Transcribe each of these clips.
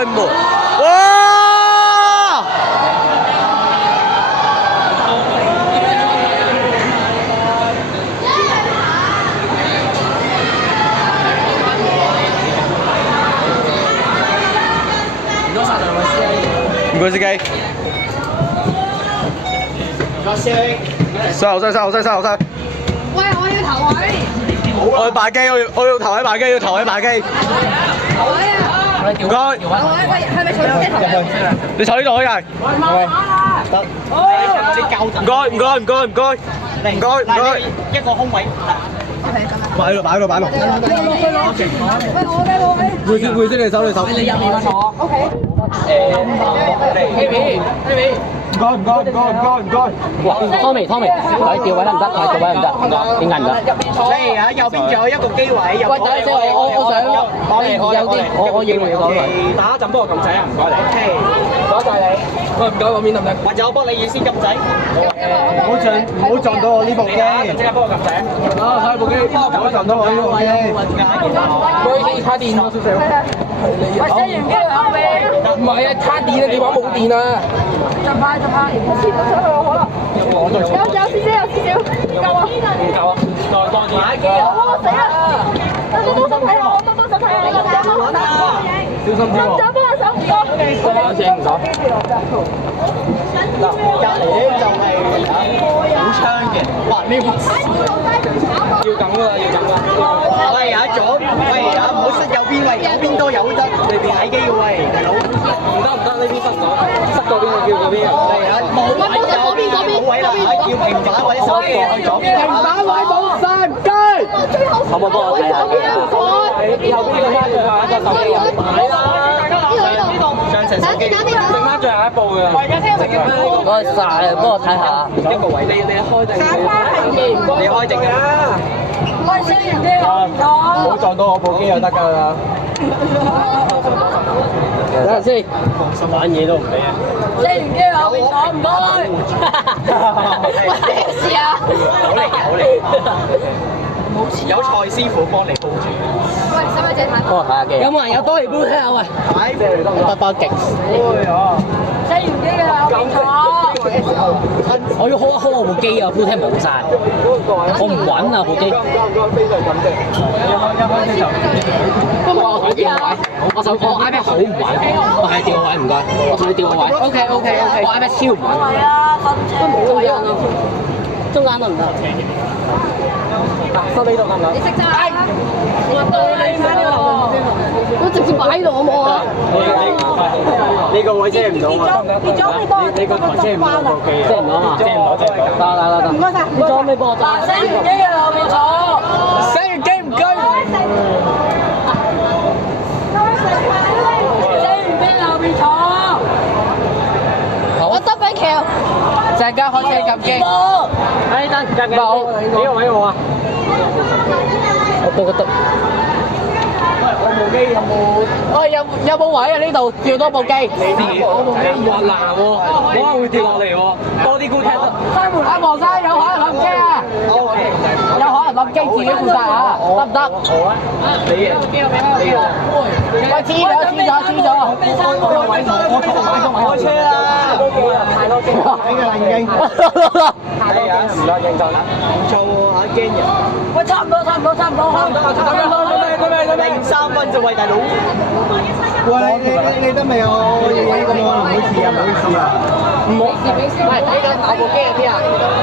開門，哇！唔該司機。收後生。喂，我要頭位。我要擺機，我要頭位擺機，要頭位擺機。頭位啊！唔該。頭位，喂，係咪坐車頭位？你坐呢度可以。得。唔該。一個空位。擺喺度。喂，我嘅位。會先，你手。你入面揾我。OK。唔該。哇，Tommy，佢調位得唔得？佢調位唔得，點解唔得？你喺右邊仲有一個機位。喂，等陣先，我想有啲，我要你講嚟。打一陣幫我撳掣啊！唔該你。OK，多謝你。喂，唔該，嗰邊得唔得？或者我幫你先撳掣。唔好撞到我呢部機。即刻幫我撳掣。睇部機，唔好撞到我呢部機。唔好意思，插電咗少少。喂，收完機後尾。唔係啊，插電啊，電話冇電啊。就快，我黐到上去可能。有少少，夠啊？唔夠啊！再多啲。買機啊！死啦！多手睇下，小心啲喎。幫我手唔該。正唔該。嗱，隔離咧就係好槍嘅。哇！呢部要咁㗎啦，喂，阿左，喂，唔好塞右邊，喂，右邊都有得，裏邊睇機嘅喂，大佬。唔得，呢邊塞到邊個叫嗰邊？係啊，冇位啦，叫平板位手機去左邊。平板位冇三雞。可唔可以幫我睇下？後邊個單仲有一個手機位。買啦。上層手機。剩翻最後一部㗎。唔該曬，幫我睇下。一個位，你開定？你開定㗎。唔好撞到我部機就得㗎啦。等陣先，玩嘢都唔俾啊！熄完機後邊講唔該。喂，咩事啊？好嚟。有蔡師傅幫你 hold 住。喂，使唔使借睇？幫我睇下機。有冇人有多利杯聽啊？喂，睇借嚟得唔得？得極。熄完機嘅後邊講。我要 hold 一 hold 我部機啊，杯聽冇晒。我唔穩啊部機。非常感激。我手我 iPad 好唔穩，我係調個位唔該，我同你調個位。OK，我 iPad 超唔穩。係啊，都冇位啊，中間得唔得？收呢度得唔得？你識揸？我對你睇喎，我直接擺喺度好唔好啊？你個位遮唔到啊？你個台遮唔到部機啊？遮唔到啊？遮唔到。得。唔該晒。你裝你幫我揸。熄完機嘅後面坐。熄完機唔該。我得俾橋，陣間開車撳機。哎，等，冇，呢個位我啊。我報個得。喂，我部機有冇？喂，有冇位啊？呢度調多部機。我部機滑爛喎，可能會跌落嚟喎。多啲觀聽得。西門阿黃生有可能冧機啊！有可能冧機自己負責啊？得唔得？好啊。你嘅。喂，黐咗。開車啦！太多機啦已經。係啊，唔落認就啦。唔錯喎，驚人。喂，差唔多。03分就喂大佬。喂，你得未啊？我要呢個喎，唔好意思啊。唔好意思。喂，你個我部機喺邊啊？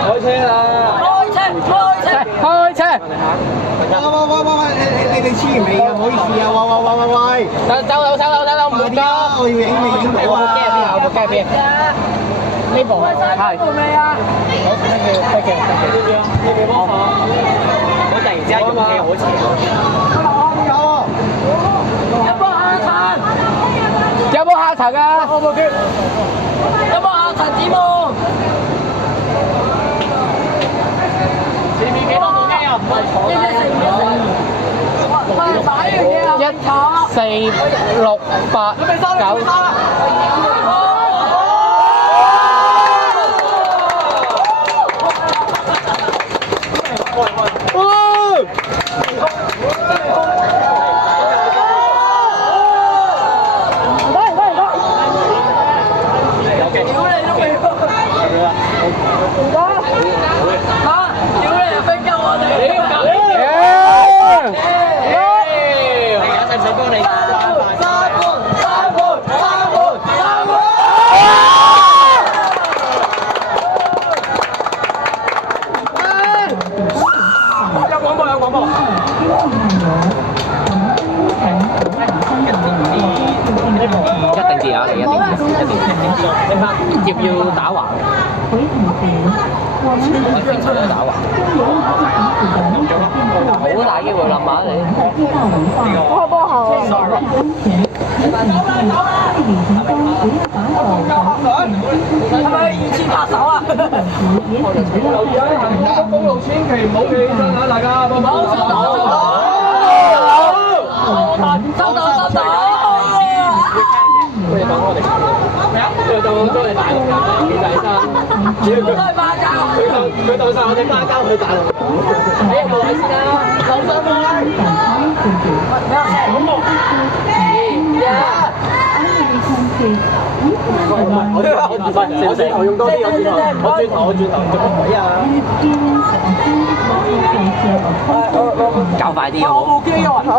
開車啦！開車！喂，你哋黐完未啊？唔好意思啊！喂！走，唔好㗎！我要影到啊！我部機喺邊？呢部係。好，未啊？好，thank you。你幫我。我突然之間用機好似。有冇下層啊？我部機。有冇下層子冇？前面幾多部機啊？唔係坐啦。1、4、6、8、9。啊，嚟一定。要唔要打橫？打橫。好大機會冧下你。開波後。係咪二次拍手啊？公路千祈唔好企起身啊！大家幫幫手。收到。佢哋講我哋咩啊？佢當我哋大陸人幾大生，主要佢都係巴膠。佢當晒我哋巴膠去大陸。你有冇位先啊？留心啊！我用多啲，我轉頭做乜鬼啊？搞快啲好冇？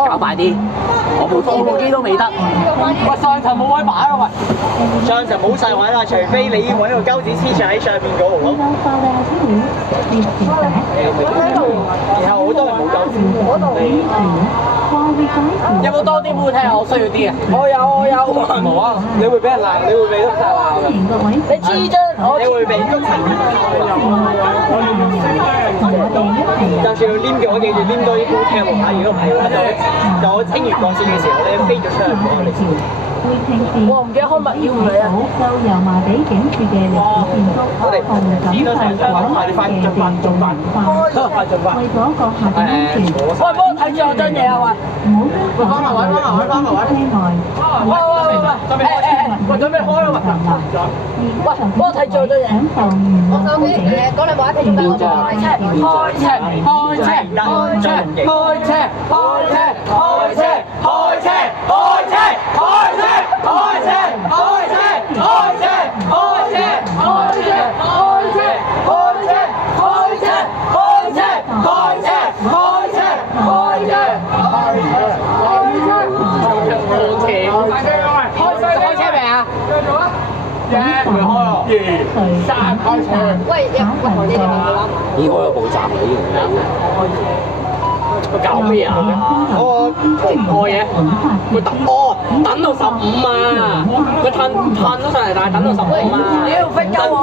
搞快啲！我部機都未得。喂，上層冇位擺啊！喂，上層冇晒位啦，除非你揾個膠紙黐住喺上邊嗰度咯。然後好多人冇膠紙。有冇多啲會聽？我需要啲啊！我有。冇啊！你會俾人鬧，你會俾督察鬧㗎。你黐張，你會俾督察鬧。就算要黏嘅，我記住黏多啲高聽喎嚇。如果唔係就我清完鋼線嘅時候咧，飛咗出去幫你。我唔記得開物要唔嚟啊！到油麻地警署嘅歷史建築，紅錦快為咗個客嘅安全，喂，幫我睇住我張嘢啊！喂，唔好再車內。喂，準備開啦！喂，幫我睇住我張嘢。我手機嗰兩部一睇住我開車未啊？喂，已經開咗部站啦，已經。佢搞咩啊？我停開嘅，佢等到15啊！佢褪咗上嚟，但係等到15啊！屌，飛鳩我！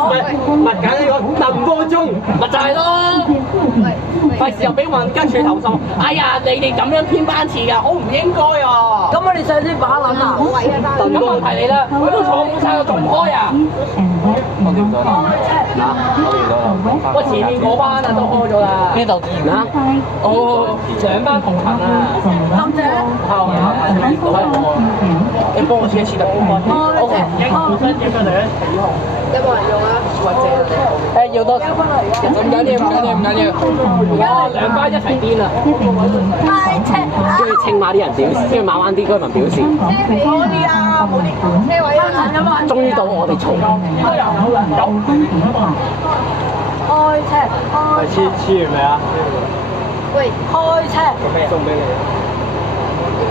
咪緊呢個等個鐘，咪就係咯。費事又俾運跟處投訴。哎呀，你哋咁樣編班次㗎，好唔應該啊！咁我哋上先把撚啊！咁問題你啦，佢都坐滿晒，仲唔開啊？我見到啦，嗱，我見到啦。我前面嗰班啊都開咗啦。邊度見啊？哦，兩班同行啊。咁啫。後面見到我，你幫我黐一黐得好唔好 ？OK。本身點樣嚟咧？有冇人用啊？要多，唔緊要。哇，兩班一齊癲啊！跟住青馬啲人表示，跟住馬灣啲居民表示。冇啲啊，冇啲車位啊！終於到我哋嘈。開車，黐完未啊？喂，開車。送俾你。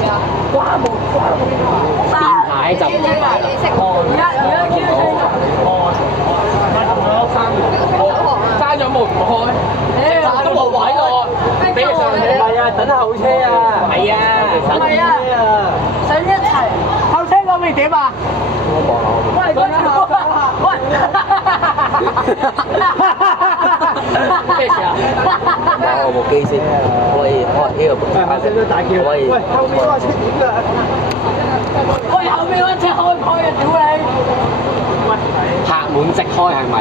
點啊？掛門。電牌就唔知啦。而家 Q 閂咗門唔開，都冇位喎。俾佢上嚟。唔係啊，等候車啊。係啊，等車啊。想一齊。後車嗰邊點啊？喂，咩事啊？我部機先，可以開呢個。係聲都大叫。可以。喂，後面嗰個車點㗎？喂，後面嗰車開唔開啊？屌你！客滿即開係咪？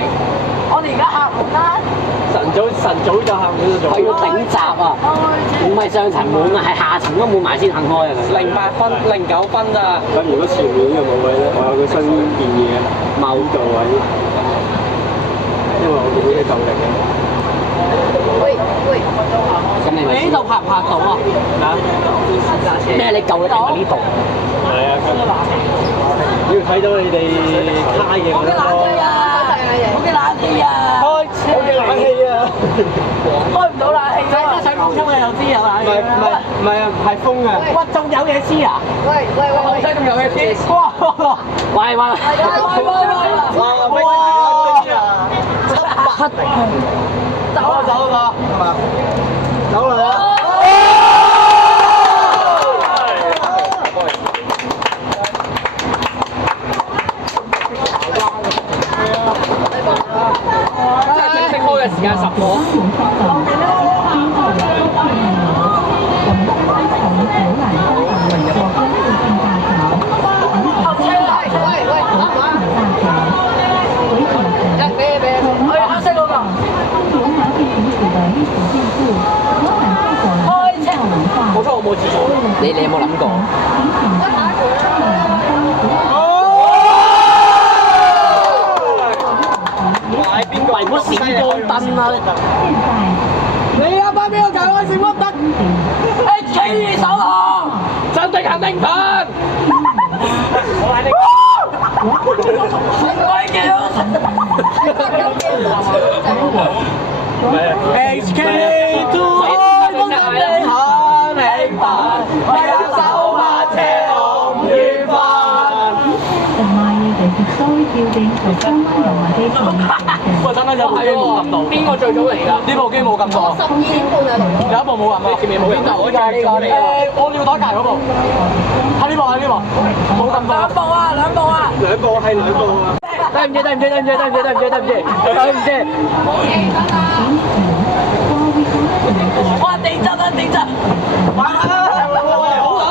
我哋而家客滿啦。晨早就客滿咗做。係要頂閘啊！唔係上層滿啊，係下層都滿埋先肯開啊！08分、09分咋？咁如果前面呢個冇位咧，我有個新建議嘅，某度位，因為我見呢啲夠力嘅。喂，咁你呢度拍唔拍到啊？咩？你夠力定係呢度？係啊，要睇到你哋卡嘅嗰個。我嘅冷氣啊！開車！我嘅冷氣啊！開唔到冷氣啊！上高速你又知係咪？唔係啊，係風啊！哇，仲有嘢黐啊！喂，後車仲有嘢黐！哇！喂！哇！走啦！走啦！你有冇諗過？買邊個？為乜閃光燈啊？你阿爸邊個搞開閃光燈？企二手行，真的肯定粉。鬼叫！HK 都開工真的很興奮，為了手把車紅與粉。The Maya Historic Building 係相關油麻地旁喂，等等有部機冇撳到，邊個最早嚟㗎？呢部機冇撳到。12點半有一部冇撳到，前面冇邊度？我尿袋隔嗰部，喺呢部喺呢部，冇撳到。兩部啊！兩個係兩個啊！對唔住，哇！地震啊！地震！哇！好啊！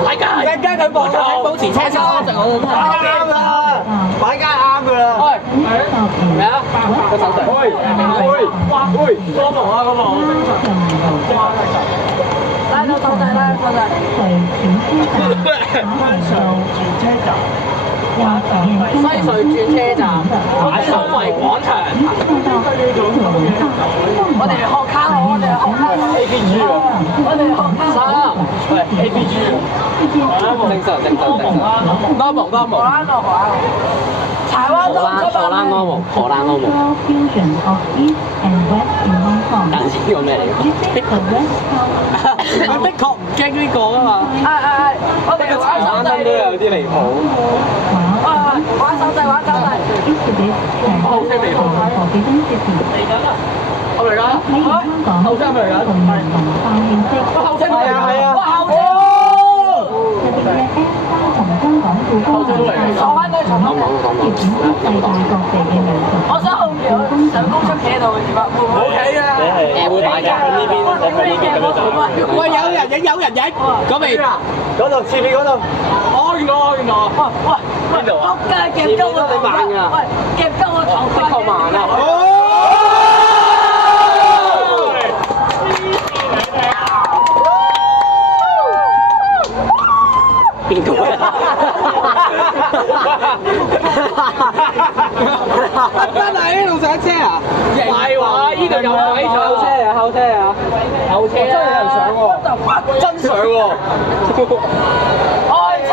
大家佢望喺保持車身安靜，我啱啦，擺街啱噶啦。喂，咩啊？個手勢。喂，多毛啊，嗰毛。拉到手勢，拉到手勢。西隧轉車站，收費廣場。我哋學卡好，我哋學卡好。APG 啊！我哋學卡好。喂 ，APG。正常。normal。柴灣荷蘭 normal。Fusion of East and West in Hong Kong. 等先個咩嚟㗎？我的確唔驚呢個啊嘛。我哋玩手勢都有啲離譜。玩手勢。後車未好。嚟緊啦！我嚟緊。後車係咪嚟緊？後車係啊！哇！後車。後車都嚟緊。坐翻低，坐翻低。我想後面上公出企喺度點啊？冇企啊！會擺㗎。呢邊咁樣做。喂，有人影。嗰邊。嗰度前面嗰度。原來。喂，邊度啊？夾鳩我頭髮。喂，夾鳩我頭髮。頭慢啊！邊個啊？真係呢度上車啊？唔係話呢度有位坐後車啊！後車啊！真係有人上喎！真上喎！開車！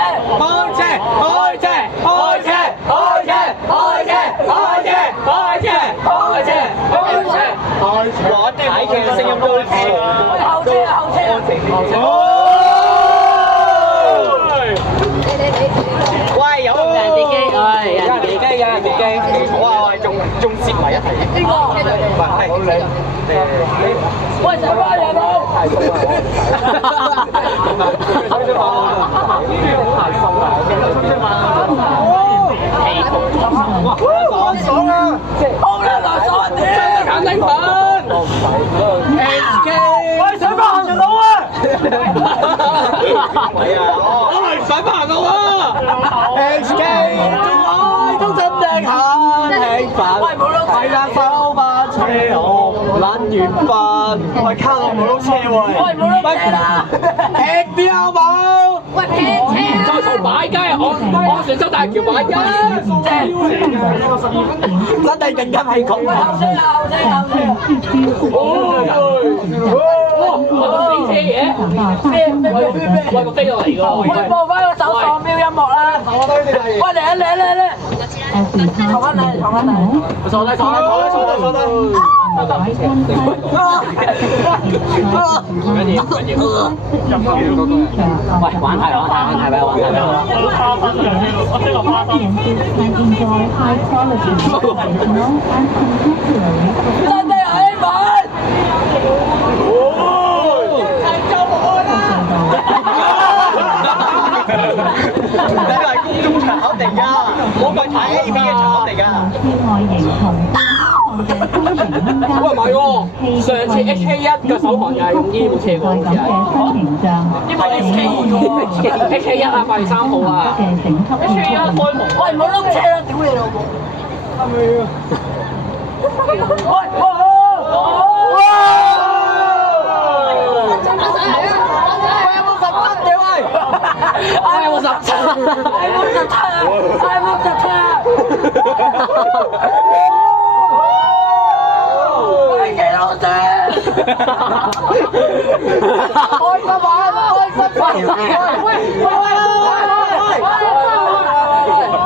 我哋睇劇嘅聲音都好聽。後車！喂，有人跌機，有人跌機，哇！仲接埋一齊。呢個唔係好靚。喂，上翻人佬！太鬆啦！哇！爽啊！好啦，爽啲！肯定粉。HK， 喂，上翻人佬啊！係啊！喂，上翻人佬啊！ HK 都真的很興奮，為了手把車紅撚緣分。喂，卡路冇碌車喎！喂，冇碌車啦！劈啲好冇？喂，劈車！再從擺街我船洲大橋擺街，真係更加係窮啊！後車！飛車嘅，喂個飛落嚟㗎，喂播翻個手喪標音樂啦，喂嚟啊嚟啊嚟啊嚟！坐翻嚟，坐翻嚟，坐低坐低坐低坐低坐低。喂，玩太玩太玩太咩？玩太咩？真係起碼。你係公眾場口嚟㗎，我咪睇 A V 嘅場口嚟㗎。喂，唔係喎，上次 HK1 嘅首航又係用呢部車喎，好似係。呢部 HK1 啊，8月3號啊。HK1 開幕。喂，唔好碌車啦，屌你老母！我有17，喂，幾多隻？開心玩，開心玩！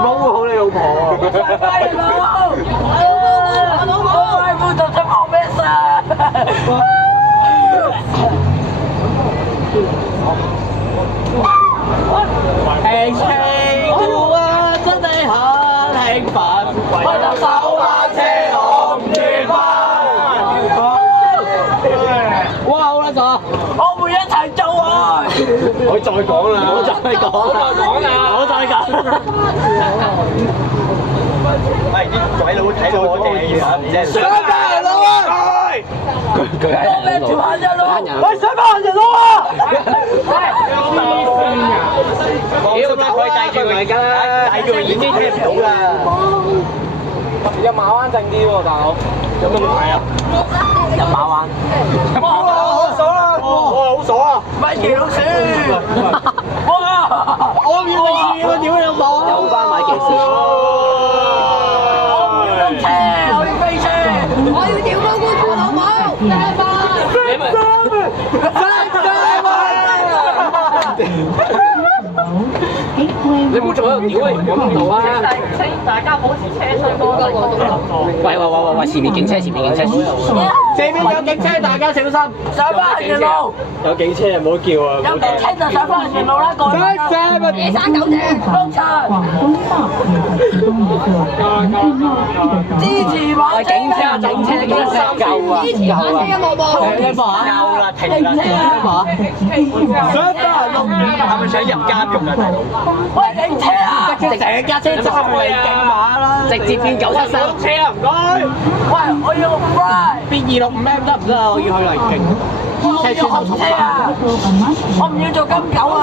踎好你老婆啊！我冇做出冇咩事。輕輕做啊，真係很興奮，為咗手把車我唔願返。哇，好啦咗，我會一齊做啊！我再講啦，我再講啊，我再講。係啲鬼佬睇到我哋啊，唔知想翻人佬啊！佢係咩條行人佬？喂，想翻人佬啊！屌，但可以戴住佢㗎，戴住耳機聽唔到㗎。入馬灣靜啲喎，大佬。有咩問題啊？入馬灣。哇！好爽啊！哇！好爽啊！米奇老鼠。哇！我要試喎，屌你老母！有關米奇事。我要車，我要飛車，我要吊高高兔老母。你唔好做喺度屌你唔講道啊！大家保持車速多啲。喂，前面警車，前面警車。前面有警車，大家小心。上翻行人路。有警車唔好叫啊！有警車就上翻行人路啦，過嚟啦。野生狗車，公車。支持馬車。警車，警車，警車夠啊！支持馬車有冇？夠啦，停啦，停啦。上翻行路，係咪想入監獄啊，大佬？喂，警車啊！成架車執嚟勁馬啦，直接變973車啊！唔該。喂，我要5變265M得唔得啊？我要去嚟勁。我要紅車啊！我唔要做金狗啊！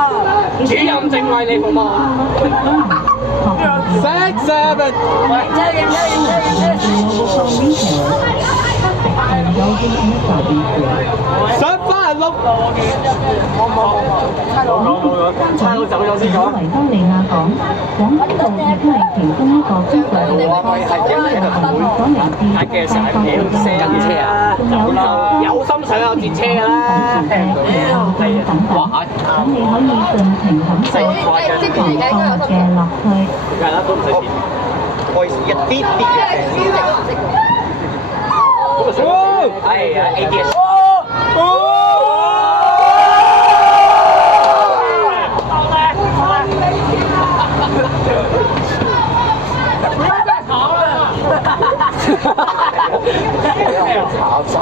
主任正為你服務。6-7。上翻碌。差佬走咗先講。維多利亞港，廣北道亦都係其中一個經過嘅地方。睇嘅時候係屌車啊！有心水有截車㗎啦。哇！咁你可以盡情咁食嘅樂趣。係啦，都唔使錢。開一啲啲嘅。係啊 ，ADS。炒晒！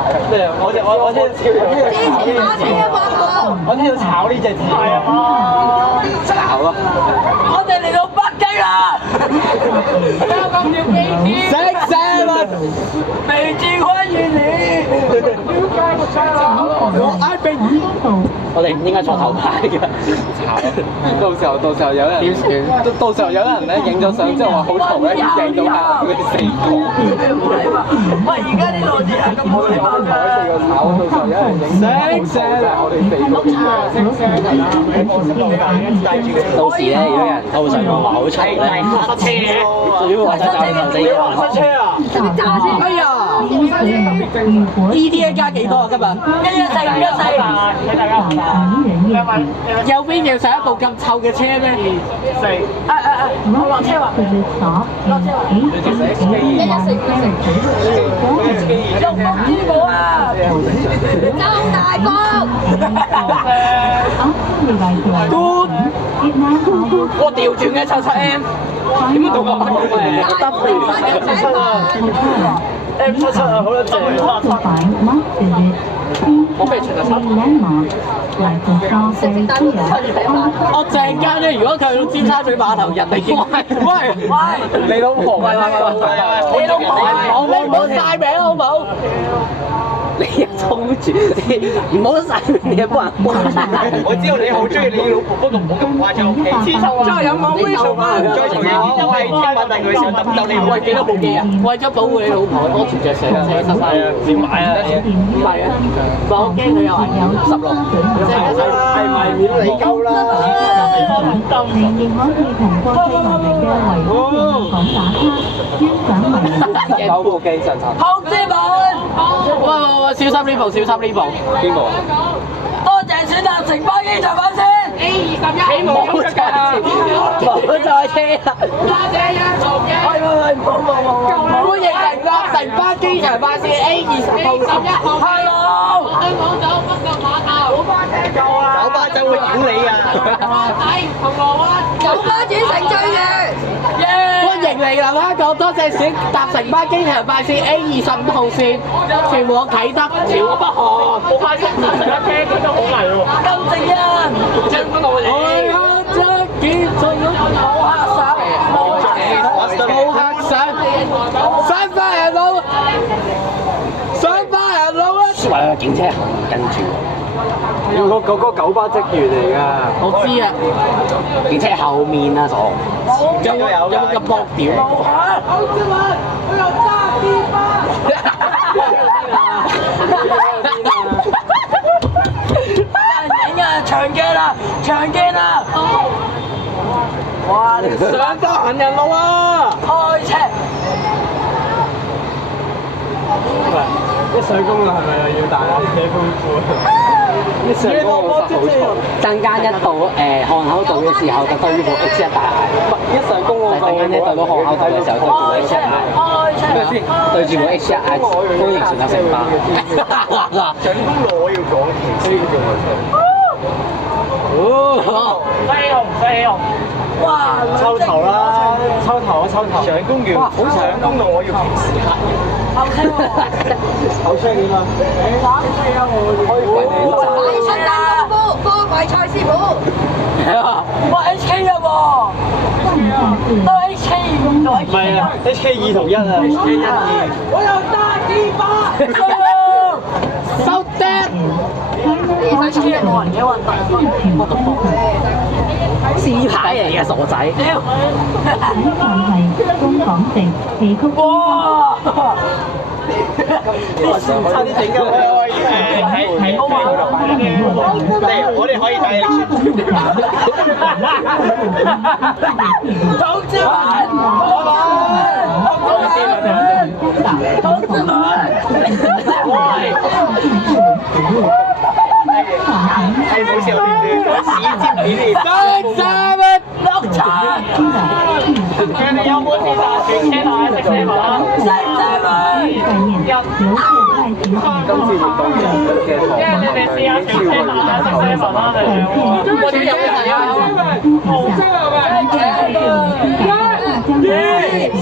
我聽到炒呢隻字。炒啊！我哋嚟到北京啦！6-7，北京歡迎你！我哋唔應該坐頭排㗎。炒！到時候有人點算？到時候有人咧影咗相之後話好嘈咧，影到下佢哋4個。喂，而家呢度啲人咁冇禮貌㗎。4個炒，到時候有人影我哋4個嘅。到時咧，如果有人偷上網話好嘈咧，塞車嘅，主要話塞車嘅，塞車啊！哎呀！ ？ETA 加幾多啊？今日114。有邊有上一部咁臭嘅車咩？落車話。落車話。六福珠寶啊！周大福。我調轉嘅77M，點解到我M77啊，好撚正我俾全日7。我陣間咧，如果佢去到尖沙咀碼頭，人哋見喂，你老婆喂，你老婆你唔好曬名好唔好？你又衝住，唔好曬名，你又幫人幫。我知道你好中意你老婆，不過唔好咁誇張。再有冇猥瑣啊？再仲有，我係聽聞但佢想抌走你。喂，幾多部機啊？為咗保護你老婆安全着上車失曬啊！先買啊！唔係啊，我驚佢又係16，係咪免你夠啦？仍然可以同國際文明嘅維港打卡，欣賞文明。9部機上層。好之門。喂，小心呢部，小心呢部。邊部啊？多謝選擇城巴機場版先。A21。冇再車啦。多謝歡迎乘搭城巴機場版先 A20號線。Hello。香港島北角碼頭。九巴車夠啊！九巴真會屌你啊！銅鑼灣。九巴轉乘最遠。歡迎嚟南香港，多謝選搭城巴機場快線 A25號線，前往啟德、小北河。好快速搭乘一車，佢都好嚟喎。金正恩，將軍澳嚟。我將見盡冇客上，冇客上，上翻人路，上翻人路啊！喂，警車跟住。要嗰個九巴職員嚟㗎。我知啊，警車後面啊，傻。有冇咁搏屌？好之嘛，我又揸啲巴。影啊！長鏡啦，長鏡啦！哇！上翻行人路啊！開車。一上工啦，係咪又要大車豐富？一上工好實好嘈。陣間一到漢口道嘅時候，就對住部 X1大嗌。一上工我陣間一到漢口道嘅時候，對住部 X1嗌。對住部 X1嗌，歡迎乘搭城巴。上工路我要講騎師嘅喎。哦，飛紅。哇！抽頭啦，抽頭。上公園。哇！好上公路我要騎士客。後車點啊？快出單功夫，科貴蔡師傅。哇 HK 啊喎！都 HK 2唔係啊 ，HK 2同1啊 ，HK 1、2。我又揸機巴，收爹。HK 冇人嘅運動，我讀過。試牌嚟嘅傻仔。就係中港城戲曲。哇！差啲整緊喺飛嗰度擺緊。我哋可以帶你去。同志們，係冇時候練嘅，屎尖片嚟。6層。佢哋有冇試下轉車台食車房啊？今次活動嘅因為你哋試下轉車台食車房啦，你哋。我哋有冇睇啊？紅色係咪？1、2、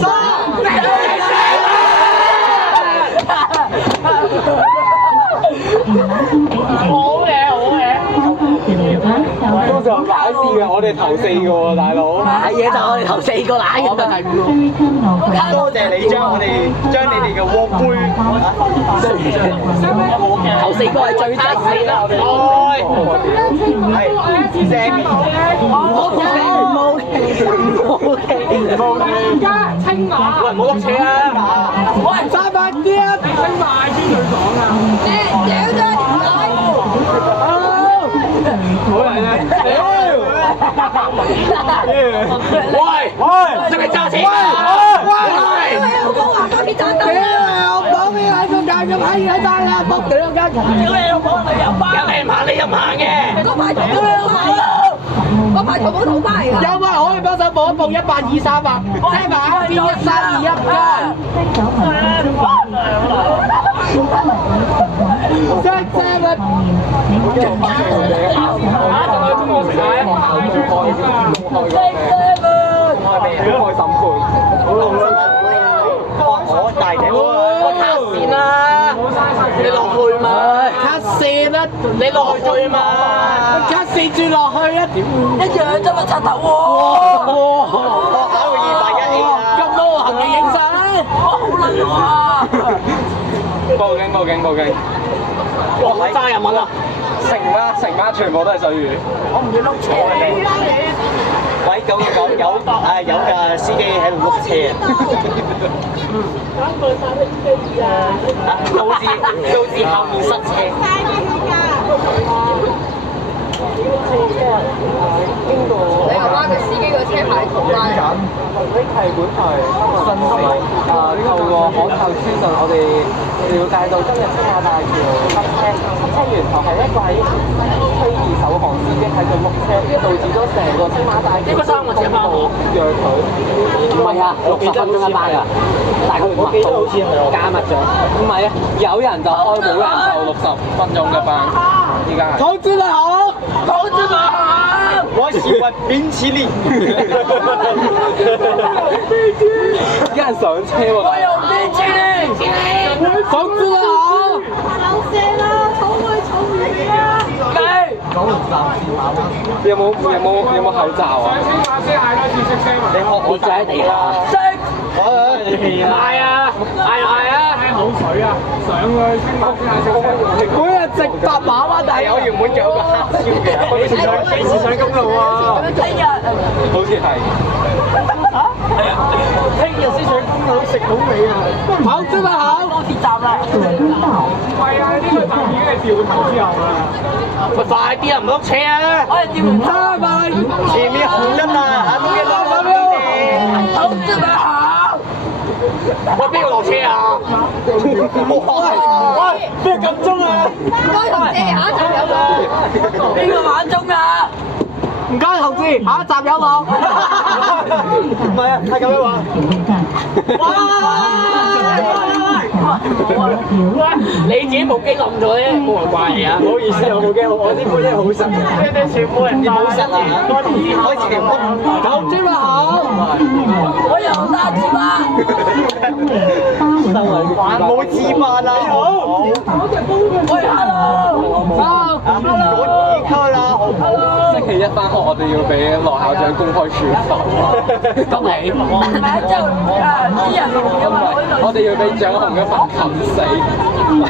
3。通常考試嘅，我哋頭4個喎，大佬。係嘢就我哋頭4個揦嘅就係5個。多謝你將你哋嘅鍋杯頭4個係最正啦。係正。冇加青馬。喂，唔好碌車啊！喂，揸快啲啊！青馬先最爽啊！好人咧！喂，識唔識揸錢？喂！我講話多啲揸得。我講你喺度搞咁閪嘢爭啦，仆你兩間，屌你老母你入班，梗係唔行你入行嘅，嗰排淘寶嗰排淘寶淘翻嚟㗎，有冇人可以幫手報一報123啊？聽埋邊1321㗎？真正啊！我大隻喎，我卡線啦，你落去嘛？卡線啦，你落去嘛？卡線轉落去啊！一樣啫嘛，柒頭喎！我考個281啊！咁多行嘅影相，哇好撚啊！報警！哇！揸人問啊！成班全部都係水魚。我唔要碌車啊！喂，有架司機喺度碌車啊！導致後面塞車。你又話佢司機個車牌同埋。呢係本台信息透過可靠資訊，我哋了解到今日青馬大橋塞車源頭係一個喺推二手行司機喺度碌車，導致咗成個青馬大橋公路讓佢。唔係啊，60分鐘一班㗎，大概密度加密咗。唔係啊，有人就開，冇人就60分鐘嘅班。依家係。同志們好，同志們好。我喜歡冰淇淋。一人上車喎。我有冰淇淋。同志們好。收聲啦，草莓啊！你有冇口罩啊？你學我跌咗喺地下。識。嗌啊！口水啊！上去青馬先食聲。嗰日直達馬灣大有原本有個黑超嘅，幾時上公路啊？聽日。好似係。聽日先上公路食好味啊！好啫嘛好，多鐵站啦。係啊，呢個站已經係掉頭之後啦。咪快啲啊！唔碌車啊！我哋掉唔差嘛。前面紅燈啊，後面嘅綠燈啊！好啫嘛好。喂，邊個落車啊？喂，邊個撳鐘啊？唔該同志，下一站有冇？邊個玩鐘啊？唔該同志，下一站有冇？唔係啊，係咁樣話。你自己部機冧咗啫，冇人怪你啊！唔好意思，我部機我啲杯真係好實，全部人都好實啊！開始停工，好豬嘛好，我又單字嘛，冇字嘛啦，好，喂 hello，星期一返學，我哋要俾羅校長公開處罰。恭喜！唔係之後啲人嚟㗎嘛，我哋要俾蔣紅一份冚死。喂！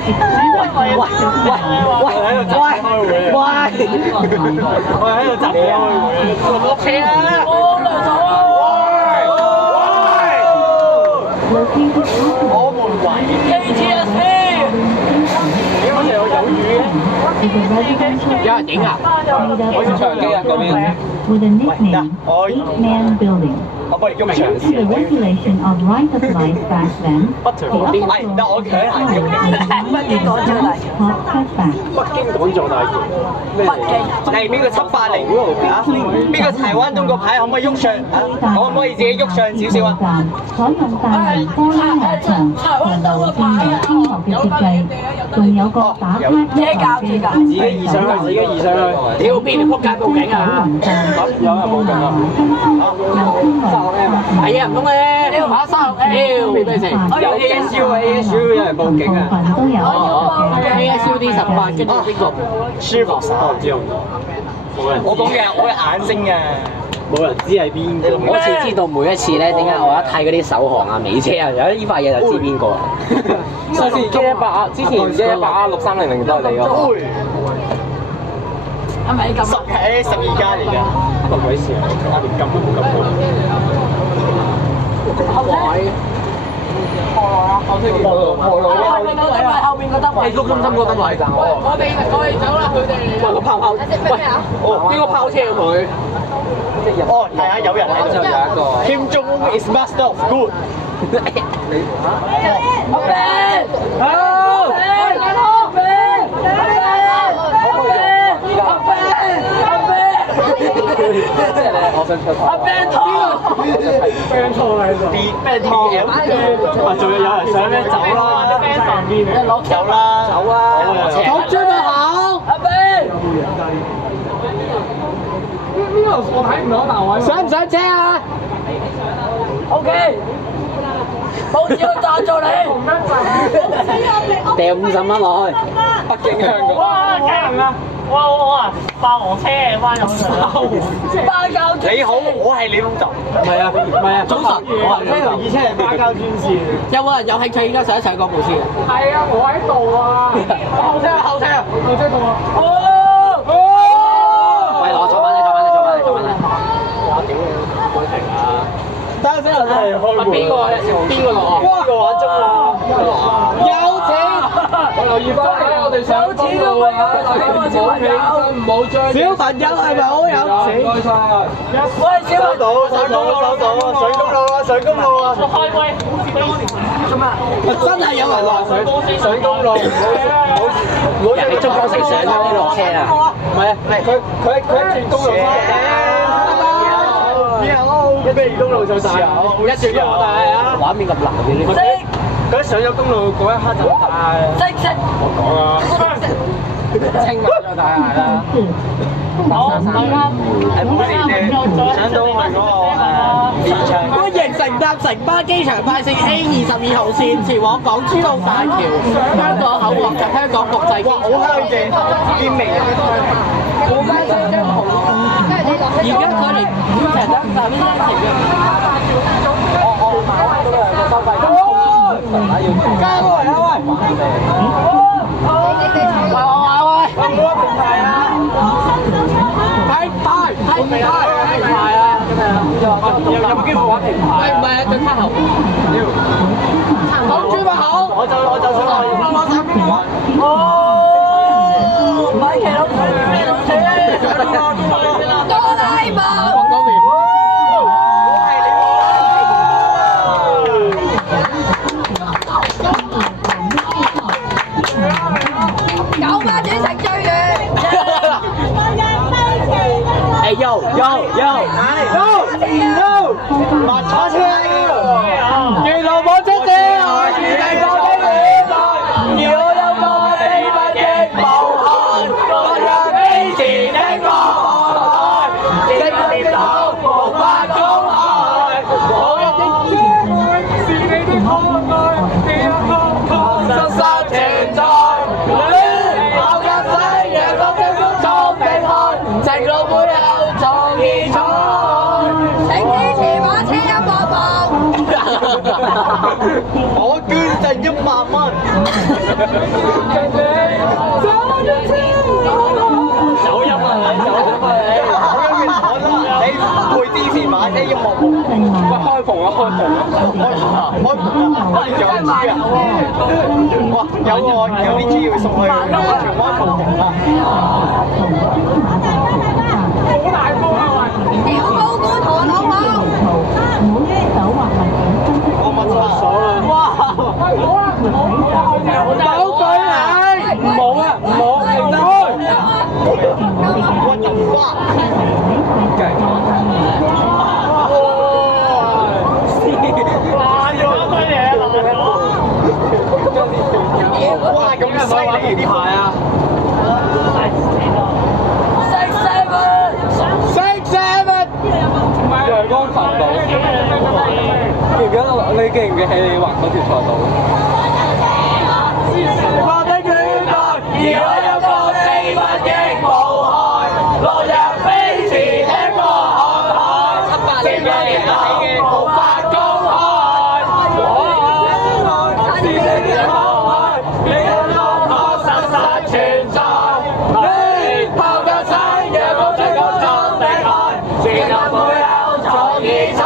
我喺度集開會，落車啦！我嚟咗我們圍 KTSB， 點解有魚嘅？有人影啊！我要長機啊嗰邊。With the nickname Eight-Man Building. 我幫你喐 Due to the regulation of right of life back then, the upper 得我企喺下邊。北京講咗嚟。北京講咗嚟。北京係邊個780啊？邊個台灣中國牌可唔可以喐上啊？可唔可以自己喐上少少啊？採用大型玻璃幕牆同流線型天幕嘅設計，仲有個打卡一環嘅自己移上去，自己移上去。屌邊條撲街報警啊！有人報警啊！係啊，唔通咧？打36A，咩事？有 ASU 啊 ，ASU 有人報警啊！都有。ASU D18，跟住邊個？舒服手之後，冇人。我講嘅，我嘅眼睛啊！冇人知係邊個。我次知道每一次咧，點解我一睇嗰啲首航啊、尾車啊，有呢塊嘢就知邊個。上次118啊，之前1186300都係你咯。係咪咁？12加嚟㗎。乜鬼事啊！我連撳都冇撳到。後來後邊個燈位，碌中心個燈位。我哋走啦，佢哋。喂，個炮，喂，邊個拋車佢？哦，係啊，有人喺度。有一個。Kim Jong Un is master of good。好。阿 Ben 堂，仲有人想咩走啦？走啦！走啊！講豬咪好，阿 Ben，想唔想車啊 ？OK， 報紙會贊助你，掉50蚊落去。北京香港。哇！梗係啦！哇！霸王車翻咗上。巴交專你好，我係你老豆。唔係啊，早晨，我話呢條二車係巴交專線。有冇人有興趣依家上一上嗰部先？係啊，我喺度啊！後車後車後車到啊！喂，我坐翻你。我屌你，冇停啊！等陣先，我哋開會。邊個落啊？邊個玩中啊？有錢，我留意翻我哋上有錢都會有，大家個小朋友，唔好將小朋友係咪好有錢？唔該晒。喂，小朋友，上公路啊！開威，做咩？真係有人話上公路，唔好人哋中江城上咗啲落車啊！唔係啊，佢一轉公路咩公路上大一轉又大啊！畫面咁難嘅呢？佢一上咗公路嗰一刻就大。我講啊，青馬就大嗌啦。係本年上到去嗰個現場。歡迎乘搭城巴機場快線 A22號線前往港珠澳大橋、香港口岸及香港國際機場。好香嘅，見明日嘅而家佢離觀場得大邊一程嘅。加油啊！有冇機會玩平牌？唔係啊，最卡後。港珠咪好，我就想話要攞手邊玩。哦，買旗佬咩老師？哆啦 A 夢。九巴主食最遠。誒，yo，麻叉車，原來冇車車，我預計過的戀愛，而我有個秘密的無限，我讓飛馳的國海，這個念頭無法公開，我一定只會是你的可愛，你有我確實存在。我嘅誓約我的工作平衡，直路背後從而坐。請支持馬車音樂部。我捐贈100蚊。走音啊！你配支持馬車音樂部。喂，開篷啊！我哋有豬啊！哇，有啲豬要送去荃灣屠房啊！好大風啊！喂！調高官河老母。我乜都爽啊！哇！好啊！走佢嚟！唔好啊！唔好，停得開！我就花。哇！要一堆嘢落嚟喎！哇！咁犀利啲牌啊！6-7陽光群島，你記唔記起你畫嗰條賽道？我的戀愛，而我有個秘密的無害，落日飛馳的過海，這個念頭無法公開。我是你的可愛，你的我確實存在。你拋腳踩若我最高中的愛，前後背後從而在。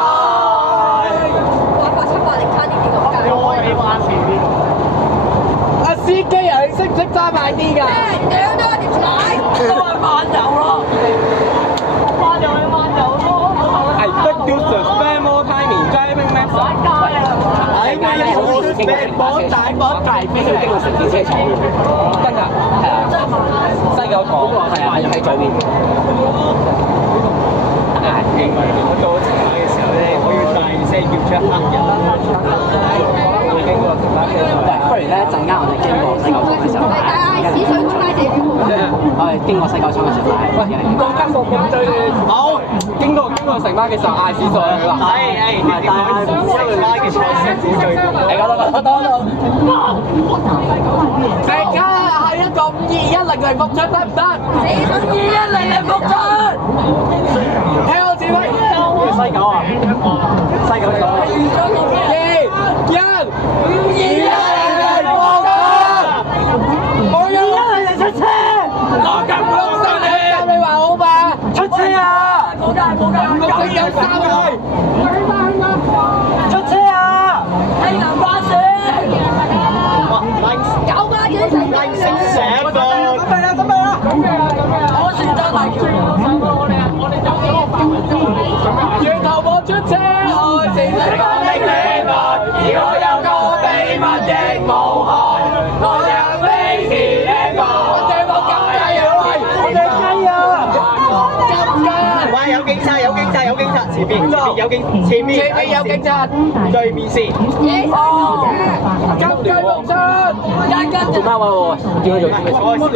司機啊，你識唔識揸快啲㗎？屌都係點解？都係慢油咯。慢油係慢油咯。I think you should spend more time in driving lessons。係咪有冇大波大飛要經過城市車廠？真㗎，係啊。西九廠係啊，喺左邊。我到咗青馬嘅時候咧，我要大聲叫出黑人啦！我經過青馬嘅時候，不如咧陣間我哋經過西九倉嘅時候，屎水出拉姐夫。我哋經過西九倉嘅時候，喂，國家服務隊好，經過城巴嘅時候嗌屎水啦！係，但係青馬嘅賽事好最多。你講到。大家係一個52100復出得唔得？52100復出，聽我指揮。西九啊，西九走。我要52100出車，我咁6你話好嘛？出車啊！冇計，563去，出車啊！係南巴士。9巴幾成？我選擇大橋。沿途冇出車，我只係講你戀愛。如果有個秘密亦無害，我讓飛時呢個。我哋冇咁雞啊！我哋雞啊！咁雞！喂，有警察，前面有警察，對面先。咁雞冇出，做咩喎？叫佢做咩？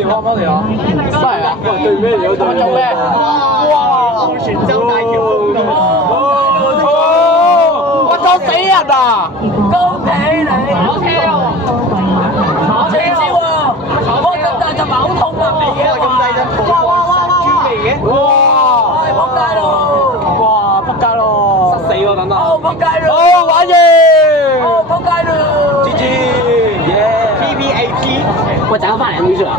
幫你啊！真係啊！對咩料？做咩？哇！泉州大橋封路。我當死人啊！恭喜你！炒車喎！我咁大就冇痛啊！咁大隻葡國殺豬嚟嘅。哇！仆街咯！哇！仆街咯！塞死喎等等。哦，仆街咯！哦，玩完。哦，仆街咯 GG，耶 ！PPAP。喂，陣間翻嚟點算啊？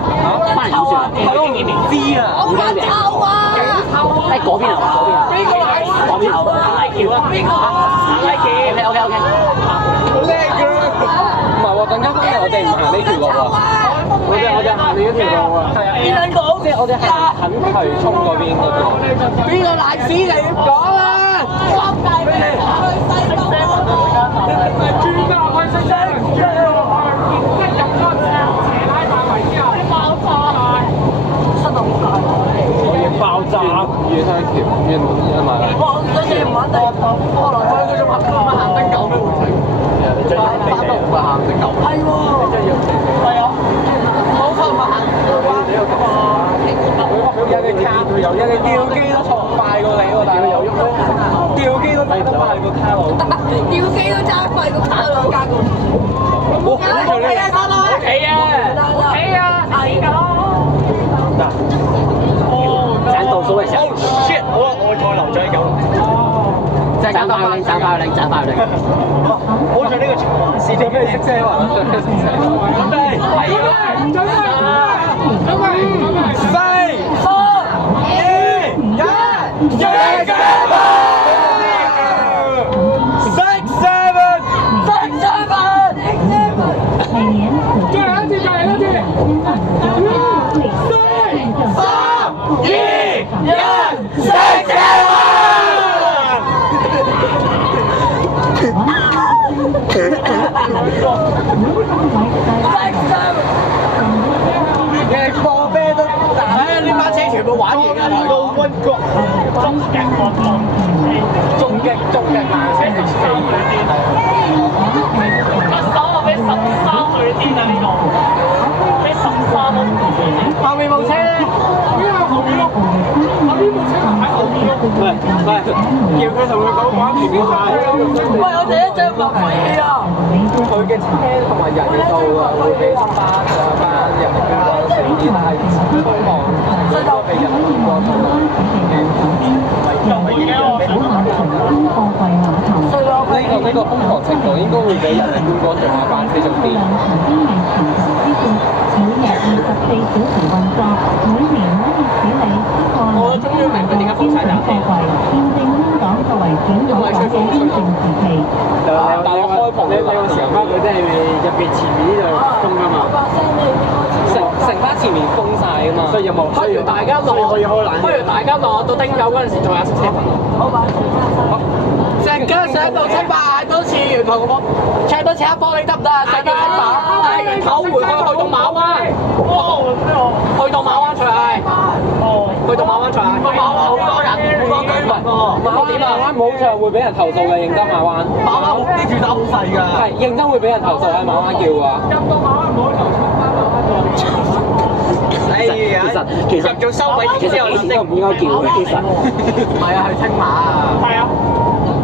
翻嚟點算啊？係咯，你知啊？我發臭啊！喺嗰邊啊？嗰邊啊？邊個係？嗰邊啊？拉橋啊！邊個？拉橋。OK。好叻㗎！唔係喎，陣間翻嚟我哋唔行呢條路喎。我哋行另一條路啊。係啊。邊兩個？即係我哋行肯渠涌嗰邊嗰條。邊個賴屎嚟講啊？爆炸！越香橋越埋嚟。哇！真係唔穩定。我來翻嗰種行得夠咩回程？你最發都唔係行得夠。係喎。係啊。冇錯，唔係行有一個吊機都錯快過你喎，大佬有喐咩？吊機都揸得快過卡路。吊機都揸快過卡路加個。我企啊，得啦。企啊，係㗎。揀倒數嘅時候。shit！我再留咗喺九。賺快你。好在呢個視像俾你識車喎。準備，係放啤都，唉！呢班車全部玩完㗎啦。到溫國，終極運動，終極慢車直飛。一手啊，俾13去天啊呢個，俾13都唔掂。後面部車咧，後面部車喺後面咯。喂，叫佢同佢講玩前面快。喂，我哋一張白飛啊！佢嘅車同埋人數啊，會比新巴上班人工多少啲，但係通航都被人工多咗。呢個瘋狂程度應該會比人哋觀光做下班車仲啲。我終於明佢點解放晒大車。因為吹風吹到。但係我開篷呢個時候，佢真係入邊前面呢度封㗎嘛。成班前面封晒㗎嘛。所以有冇？不如大家落，不如大家落到汀九嗰陣時，仲有食車份。好吧。成家上到青馬嗌多次，原來我唱多次黑玻璃得唔得啊？上到青馬，嗌完頭回去到馬灣。去到馬灣出嚟。去到馬灣出嚟。馬灣好多人，好多居民。馬灣冇場會俾人投訴嘅，認真馬灣。馬灣啲住宅好細㗎。係認真會俾人投訴喺馬灣叫㗎。其實做收費之後，幾時都唔應該叫嘅，其實。唔係啊，去青馬啊。係啊，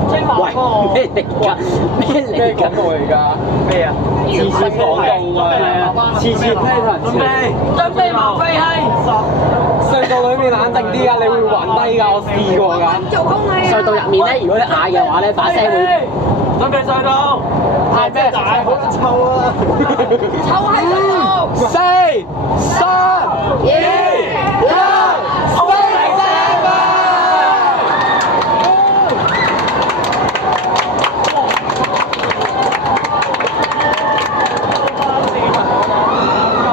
青馬喂，咩嚟㗎？咩嚟咩廣㗎？告嚟㗎？咩啊？次次廣告啊！次次聽人準備麻飛係。隧道裏面冷靜啲啊！你會暈低㗎，我試過㗎。做空氣隧道入面咧，如果你嗌嘅話咧，把聲會。準備隧道。係咩大好得臭啊！臭喺隧道。 4、3、2、1，飛正啊！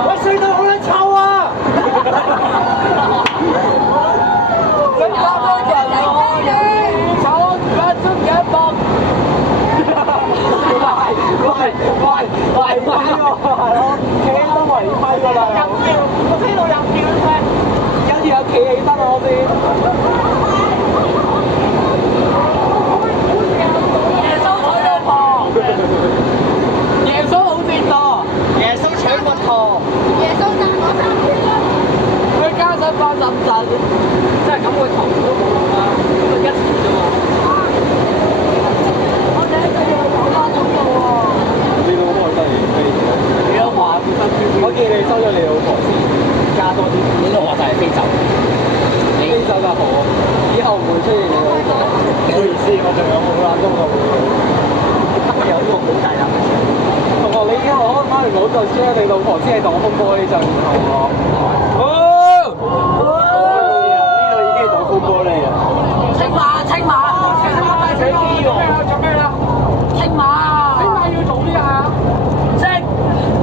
喂，隧道好撚臭啊！真係多人啊！臭啊！而家中幾多？違規喎，係咯，企起身違規㗎啦。入票，個車度入票啫。有條友企起身啊！我先。耶穌娶老婆，耶穌好折墮，耶穌搶佛陀，耶穌賺我3千蚊。佢加薪翻深圳，即係咁佢頭都冇用啦，佢1次啫嘛。我哋喺度要走翻總部喎。你老婆真係飛咗，你老婆本身我見你收咗你老婆先，加多啲。你老婆就係飛走。飛走就好，以後唔會出現你老婆。唔好意思，我仲有好撚多個會。有個好大膽嘅同學，你已經可翻嚟冇就將你老婆先係擋風玻璃陣同學。哦，唔好意思啊，呢度已經係擋風玻璃啦。青馬，青馬，青馬快死我！做咩啦？青馬，點解要做呢下？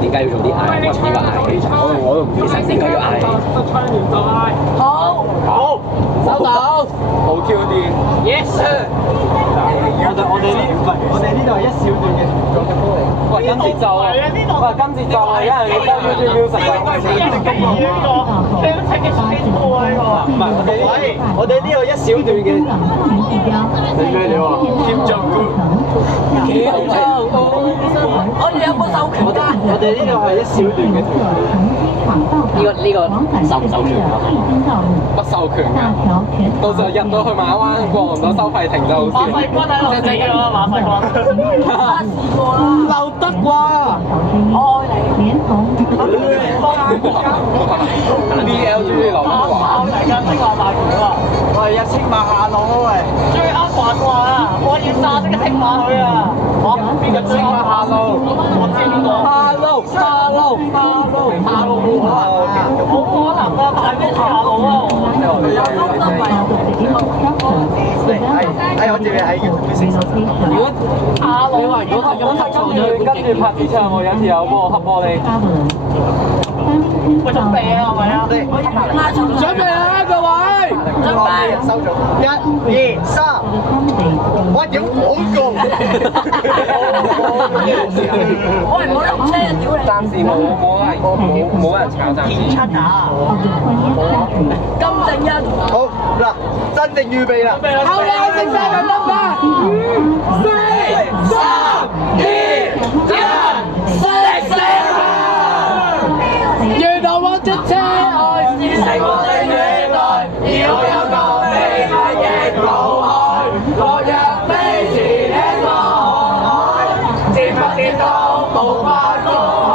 點解要做啲嗌？我唔應該嗌嘅，我都唔其實應該要嗌。好，好，收到，好 Q 啲。Yes sir。我哋呢度係一小段嘅動作嚟。喂，跟節奏啊！喂，跟節奏啊！因為你跟 YouTube Music 啊。唔係，我哋呢度一小段嘅。你咩料啊？兼做兼做。我哋有冇授權㗎？我哋呢度係一小段嘅條文。呢個授唔授權啊？不授權㗎。到時候入到去馬灣過唔到收費亭就好馬細君喺度死㗎啦，馬細君。劉德華。BL 中意劉德華。大家青馬大橋啊！喂，有青馬下路啊喂！最啱話啊！我要炸呢個青馬佢啊！我邊個青馬下路？我知邊個？下路好可能啊！大咩下路啊！我哋喺 YouTube 食手指。如果下路啊，如果跟住拍子唱，我有次有幫我黑玻璃。喂，準備啊，係咪啊？準備啊，各位！收咗1、2、3，我屌廣告！喂，唔好落車啊！屌你！暫時冇人炒暫時。金正恩，好嗱，真正預備啦！後面食飯就得啦。4、3、2、1，食原來我的車愛是成我的原來，要有個美麗的路海，落日飛前輕過海，接不接都無法公開。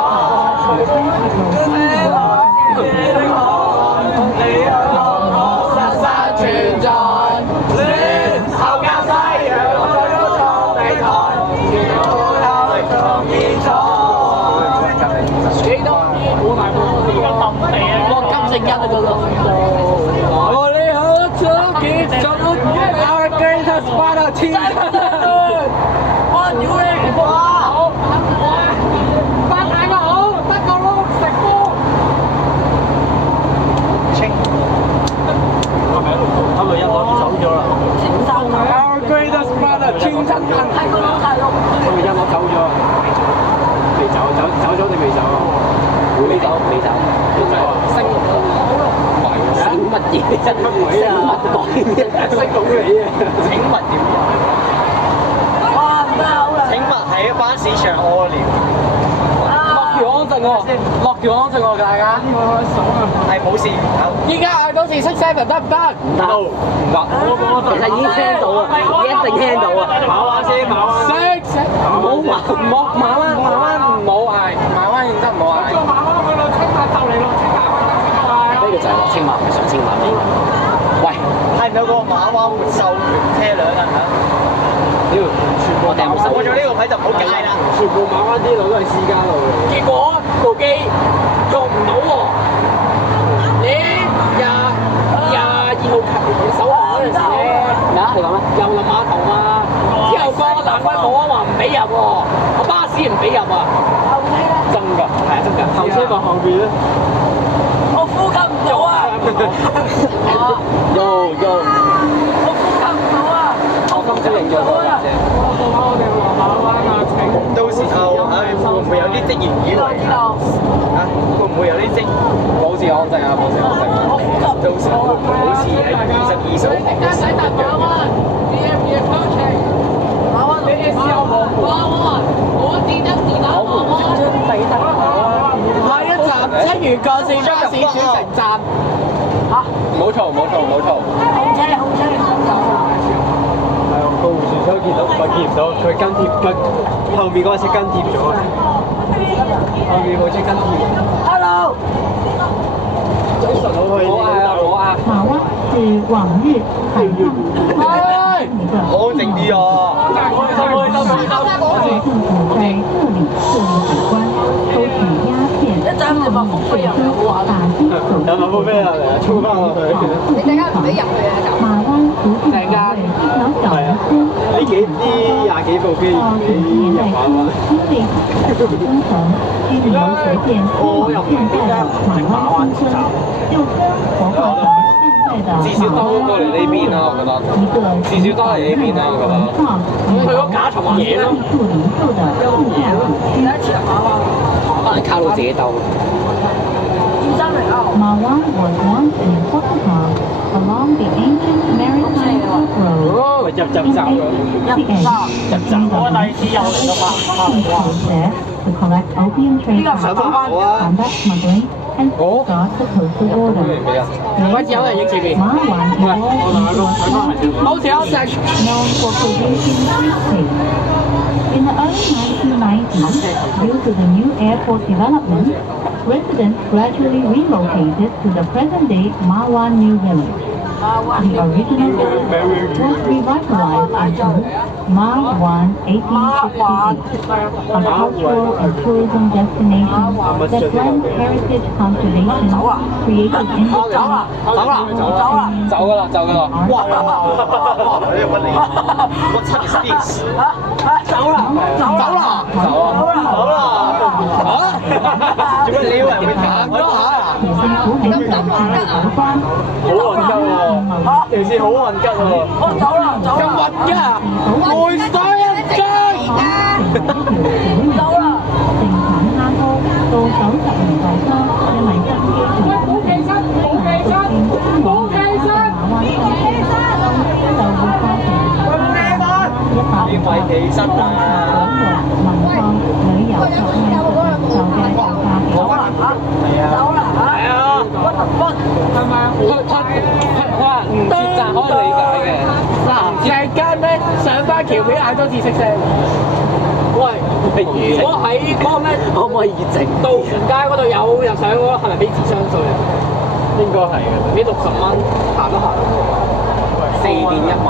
你有我實實存在，戀後教西洋我都坐地台，原來背後從現在。幾多年好大部呢個抌地啊！金正恩啊嗰個。我哋好早結束 our greatest battle 天哇！屌你！哇！好發大個好，得個撈食波。清。他們一攞走咗啦。Our greatest battle 天真恩。係個老大陸。佢一攞走咗。未走定未走啊？未走。升唔係喎，升乜嘢？識乜鬼啊？識講你啊？請勿點人？哇，唔得好啦！請勿喺巴士上屙尿。落橋安靜喎，落橋安靜喎，大家。係冇事。依家嗌多次識 seven 得唔得？唔得，唔得。其實已經聽到啊，一定聽到啊。馬灣先，馬灣。識，唔好馬灣唔好嗌，馬灣認真唔好嗌。呢個就係落青馬，唔係上青馬尾。喂，睇唔到個馬灣活獸車輛啊嚇！全部過咗呢個位就唔好解啦。全部馬灣啲路都係私家路嚟。結果部機做唔到喎，你22號首航嗰陣時咧，咩啊？你講咩？郵輪碼頭啊，之後個南龜保安話唔俾入喎，個巴士唔俾入啊。真㗎，係啊真㗎。後車咪後邊咧。我呼吸唔到啊！yo，我呼吸唔到啊！我今朝影咗嗰架啫。到時候會唔會有啲職員以為會唔會有啲職員保持安靜啊，保持安靜。到時候會唔會好似喺22艘航嘅時候咁樣？下一站青嶼幹線巴士轉乘站。嚇！唔好嘈，唔好嘈，唔好嘈。控車，係啊，個護船收見到，我見唔到，佢跟貼佢後面嗰架車跟貼咗，後面部車跟貼。Hello。早晨好去。唔好嗌啊！唔好嗌。马湾是往日海上安靜啲啊！政府在这里设立海关，收取鸦片、药物税收，把金手有冇飛啊？嚟啊！衝翻落去。你陣間唔俾入去啊！就。马湾福建省委一条小渔村，呢廿幾部機到近10年来经历海上工程，居民可见现在的马湾新村，就生活化成现在的至少多過嚟呢邊啦，我覺得。至少多嚟呢邊啦，我覺得。佢嗰假同嘢咯。可能卡到自己兜。Mawang was once an important hub along the ancient maritime Silk Road. In 1868, process to collect opium trade combat smuggling, and start the postal order. Mawang evolved into a known for producing toothpaste. In the early 1990s, due to the new airport development, residents gradually relocated to the present-day Mawan New Village. The original village was revitalized into Mawan 1868, a cultural and tourism destination that blends heritage conservation, creative industry, 走㗎啦！哇！呢個乜嚟？What's this？走啦！做乜你以為會行咗下啊？政府喺上屆有關好運吉喎！條線好運吉喎！走啦！咁運㗎，回水一張。走啦！盛產蝦膏，到90年代初，因為新機場工程，飛行逐漸遷往其他嘅馬灣新區，就會化成100快起身啦！文創、旅遊及藝術零售嘅度假景。走啦！係啊，係咪啊？佢話唔接站可以理解嘅。嗱，陣間咧上翻橋俾嗌多次識聲。喂，如果喺嗰個咩，可唔可以靜？渡船街嗰度有入上嗰個，係咪俾智商稅啊？應該係嘅，俾60蚊行一行，4點1米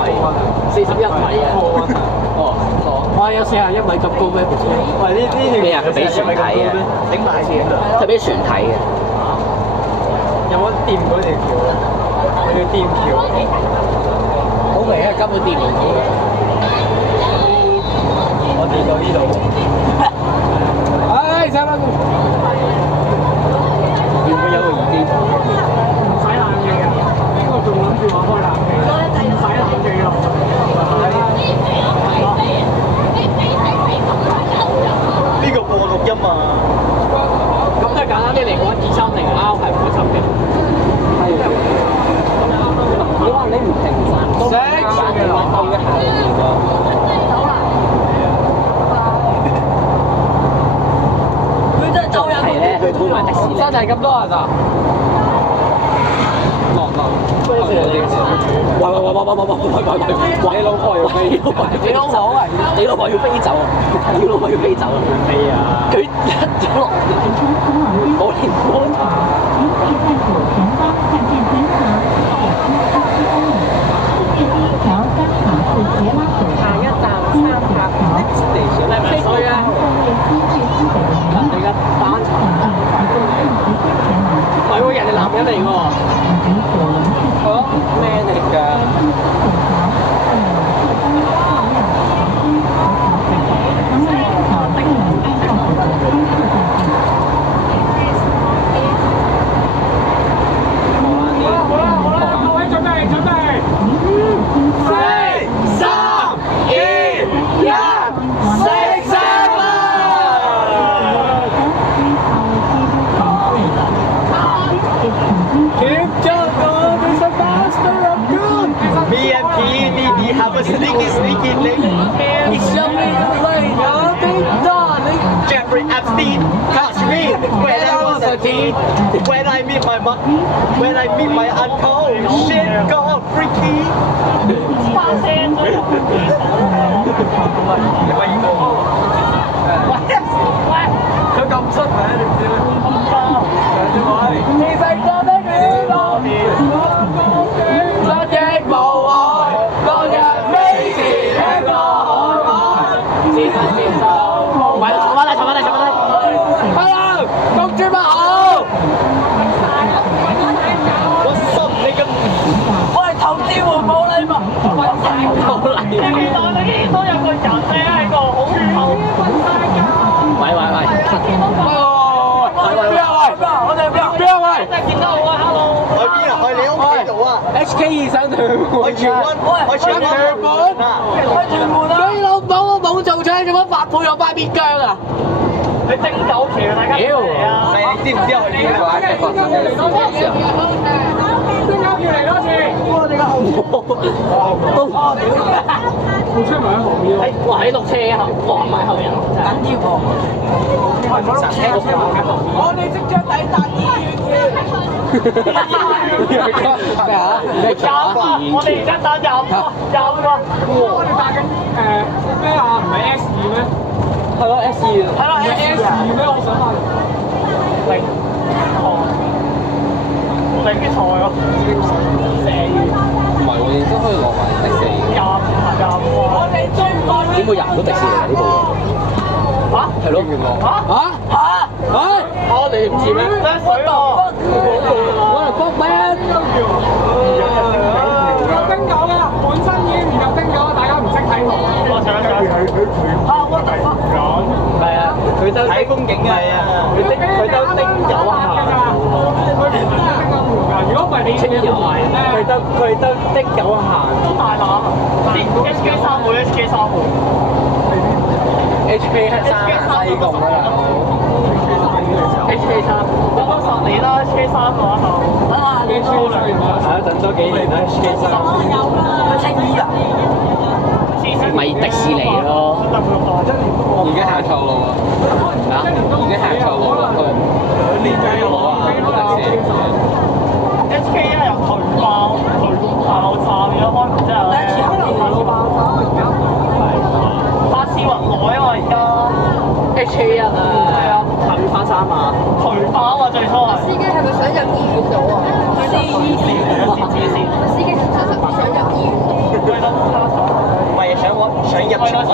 ，41米啊！哇，有41米咁高咩部車？喂，呢咩啊？佢俾船睇嘅，整埋錢啊！佢俾船睇嘅。有冇掂嗰條橋啊？佢叫掂橋。好明顯根本掂唔到嘅。我掂到呢度。唉，3蚊。會唔會有個耳機？唔使冷氣啊！我仲諗住話開冷氣，唔使冷氣啊！呢個播錄音啊！咁都係簡單啲嚟講，230R係唔會執嘅。係。埋迪士尼。真係咁多人啊！落，喂！你老婆要飛，你老婆啊！你老婆要飛走啊！你老婆要飛走啊！飛啊！佢一咗落嚟，冇連波。您可以在左前方看见灯塔，北经20公里。第一条三塔是捷拉索桥，第二条係咪衰啊？人哋嘅單場，唔係喎，人哋男人嚟喎。哦，咩嚟㗎？Sneaky link. It's only Jeffrey Epstein catch me when I was a teen. When I meet my mom, when I meet my uncle, shit got freaky. 佢咁出名，你唔知咩？其實我的娛樂，真的無愛，個人非是一個可愛，接受。喂，坐翻低，坐翻低，坐翻低。Hello，公主乜好？我心你咁，我係投資會冇禮物，冇禮物。你見到有個人咧係個好喂喂喂！我哋邊啊？邊啊喂？真係見到我啊 ，hello。去邊啊？去你屋企度啊！ HK 上屯門去荃灣，去荃灣屯門啊！去屯門啊！你老母都冇做車，做乜發配有塊邊疆啊？你丁九橋大家嚟啊！係你知唔知我去邊度啊？丁九橋嚟多次。我哋嘅後冇出埋喺後面喎。哇！喺度車後，哇唔係後人，緊要喎！我哋即將抵達醫院咩啊？咩廿個，我哋而家打廿個。我哋打緊咩啊？唔係 S2咩？係咯 S2。係咯 S2咩？我想問。零賽咯，唔係喎，亦都可以落埋迪士尼。廿五。我哋中國點會入唔到迪士尼啊？呢度嚇係咯，你唔知咩？真水喎！我係 book man。有丁九㗎，本身已經唔有丁九，大家唔識睇圖。我想係啊，佢都睇風景啊！佢都丁九下。如果唔係你清油埋咧，佢得丁九下。都大膽啊！HK 3號，HK 3號。HK 係西貢㗎啦。HK 3，等多10年啦，HK 3嘅話就等下你高粱。係啊，等多幾年啦，HK 3。去青衣啊！咪迪士尼咯。已經行錯路啦！啊！已經行錯路啦！練緊路啊！迪士尼。HK 1由屯爆站咗開門之後咧，巴士雲來啊嘛而家 HK 1啊！係啊，近翻3碼。屯爆啊嘛最初係。司機係咪想入醫院度啊？司機想入醫院度。唔係想入荃灣圖。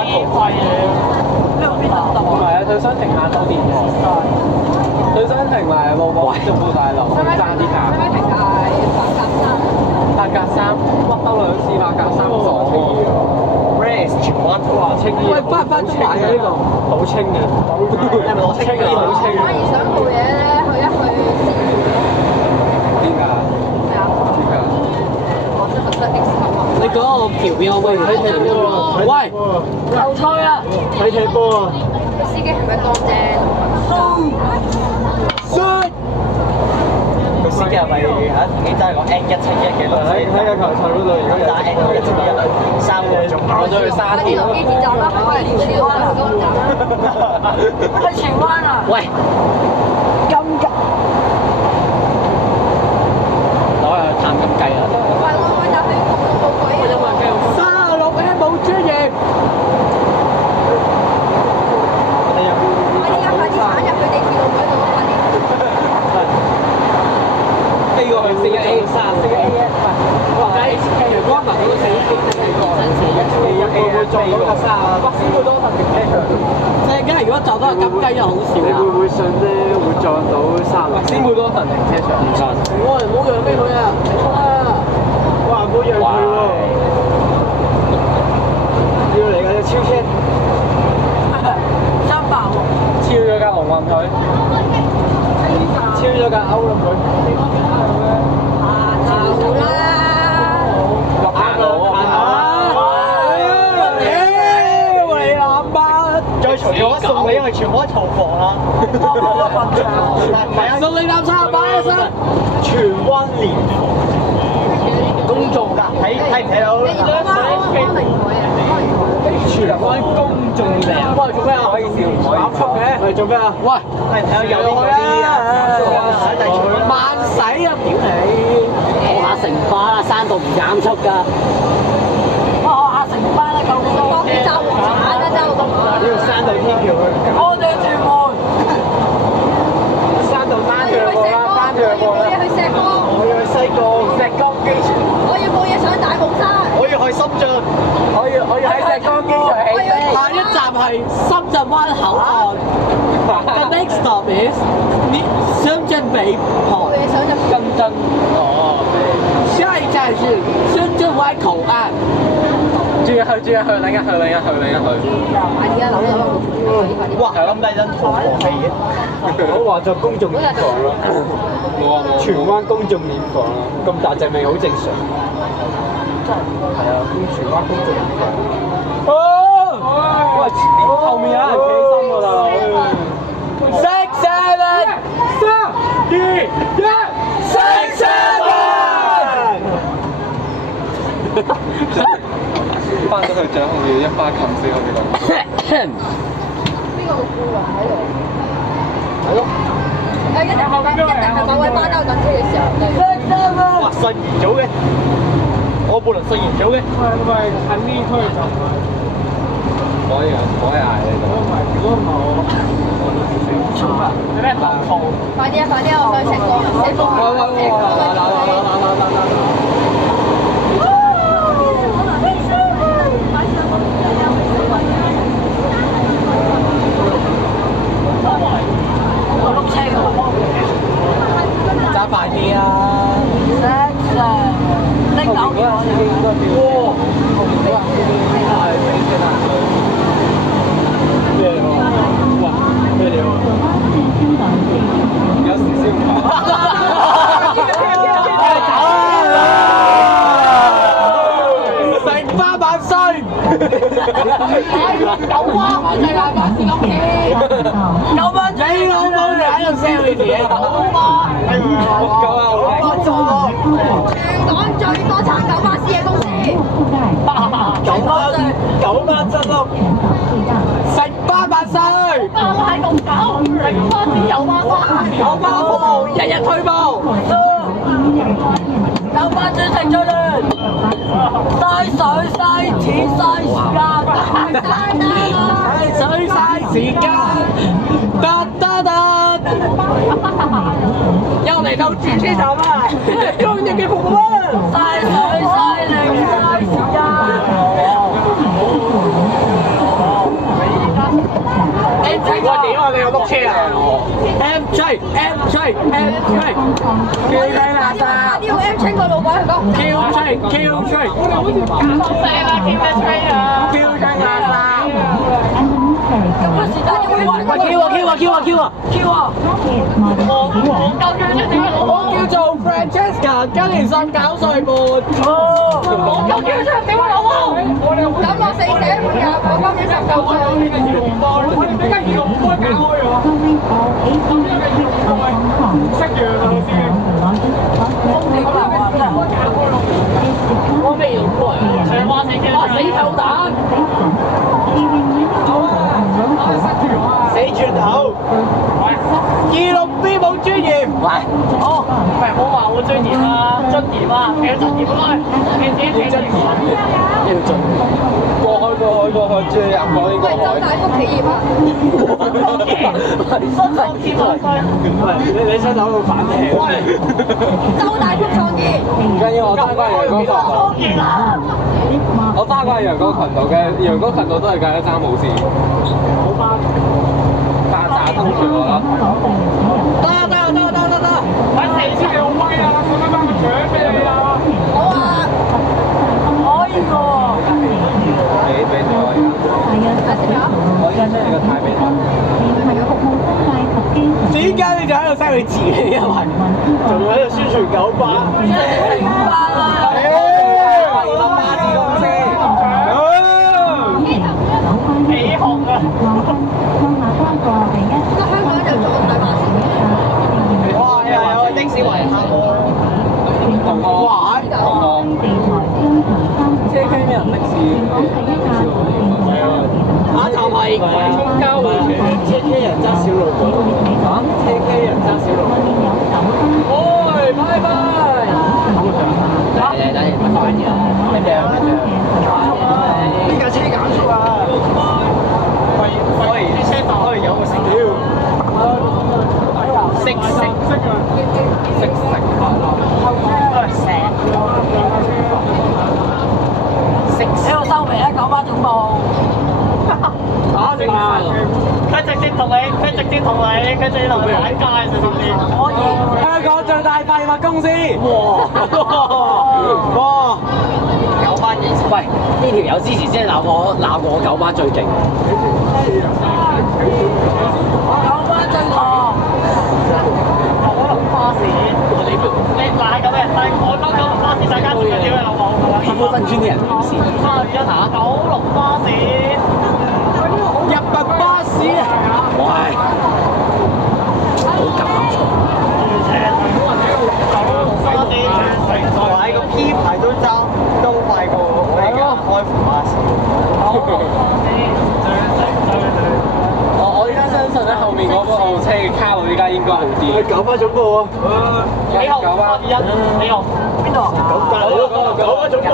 係啊，佢想停下收電喎。佢想停埋旺角中富大樓，爭啲價。使唔使停下8格3，屈兜兩次8格3左喎。Race 荃灣圖啊！青衣。喂，翻唔翻中環嘅呢個？好清嘅。係咪攞青衣好清反而想做嘢咧，去一去邊㗎？係啊，邊㗎？我真係覺得 X 你講個橋邊可唔可以睇睇波啊？喂，又吹啊！睇踢波啊！個司機係咪乾淨？個司機係咪嚇同你揸個 N171嘅路線？喺個球場嗰度，而家打 N171 3個鐘，我再去沙田。呢條機鐵站啦，可能連荃灣都唔敢站啦。去荃灣啊！喂， A，陽光文嗰個4A，會唔會撞到個30？哇！先會多份嘅 A 場。即係梗係如果撞到個金雞就好少啦。你會唔會信咧？會撞到30？先會多份停車場。唔信。我唔好讓俾佢啊！哇！唔好讓佢喎。要嚟㗎，要超車。300喎。超咗架龍運佢。超咗架歐龍佢。除咗送你，因為全部喺屠房啦。送你攬300一身，荃灣連公眾㗎，睇唔睇到？荃灣公眾連。喂，做咩啊？可以笑，唔可以出嘅。喂，做咩啊？喂，睇下右邊嗰啲啊，慢使啊！屌你！我下城巴啦，山道唔減速㗎。我下城巴啦，夠多。當你揸黃產啦，揸到咁晚。呢個山道天橋去。我哋屯門。山道單向過啦，單向過啦。我要去石崗。我要去西貢，石崗機場。我要冇嘢上大帽山。我要去深圳。我要喺石崗機場起飛。下一站係深圳灣口岸。The next stop is 深圳北冇嘢上就深圳。哦。下一站是深圳灣口岸。轉入去，另一去。快啲啊！扭哇，咁低真屠房氣嘅。我話做公眾殮房咯。冇。荃灣公眾殮房啦，咁大隻味好正常。係啊，荃灣公眾殮房。喂，後面有人企起身喎，大佬。6、7、3、2、1 6、7。翻咗去掌控要一巴冚死我哋講。邊個個顧問喺度？係咯。一定係某位班兜等車嘅時候。哇，信賢組嘅，我部輪信賢組嘅。係咪近呢區就唔係？可以嗌你度。如果唔係我，你咩頭痛？快啲啊！我想食個石崗。揸快啲啊！拎樓嘅我哋。咩嚟喎？哇！咩嚟喎？有少少唔成班萬歲！有啊！我最大把事諗起。有乜你老母你喺度 sell 你自己？全港最多撐9巴士嘅公司。9班執笠，成班萬歲！我係龍狗，成巴士有巴士，有包鋪，日日退步。有班最食最亂，嘥水嘥錢嘥時間，嘥水嘥時間，又嚟到轉車站啦！終於嘅服務啦！嘥水嘥力嘥時間。M3我點啊？你有碌車啊？M3 叫你垃圾。呢個 M 清個老闆佢講。Q3 講聲啦 ，keep the train 啊。叫你垃圾。咁啊，是但要揾個。Q 啊！我夠姜啫，點解我叫做 Francesca，今年19歲半。我夠姜啫，點解老母？咁我4寫半日，我今年19歲。點解移動唔開解開咗？識樣啊，老師。我未用過啊！哇，死臭蛋！死轉頭！ 26B 冇專業。喂，哦，唔係我話喎，好追點啊，追點啊，幾多追點啊？幾多要進過去，最入嗰呢個喂，周大福企業啊！你想走到反艇？周大福創業。唔緊要，我翻返陽光群島。我翻返陽光群島嘅，陽光群島都係計一爭冇事。炸通住我啦！得，揾4千你好威啊！送翻個獎俾你啊！好啊，可以喎。俾我而家。我而家將你個太俾我。點解你就喺度嘥你自己啊？仲喺度宣傳九巴？巴士公司。幾紅啊！香港就做大巴士。哇！又有的士圍客喎。同學，車區咩人的士？係啊。下一站係公交車人揸小路過。嚇？車人揸小路。喂，拜拜。嚟，快啲啊！咩名？呢架車減速啊！喂，啲車打開有個食料。識啊！喺度收皮啦，九巴總部。打正啊！佢直接同你，跟住你同佢玩街上面。可以。香港最大廢物公司。哇！九巴二。喂，呢條友之前先鬧我九巴最勁。九巴最狂。九龍巴士，你嗱係咁嘅，但係我講九龍巴士，大家知唔知點樣諗我？皮膚新專啲人點先？一下九龍巴士，日本巴士。喂，好夾硬坐。喺個 P 牌都快過我而家開篷巴士。我依家相信咧後面嗰個車嘅卡路依家應該好啲。係九巴總部啊！幾號？九巴1，幾號？邊度啊？九巴總部。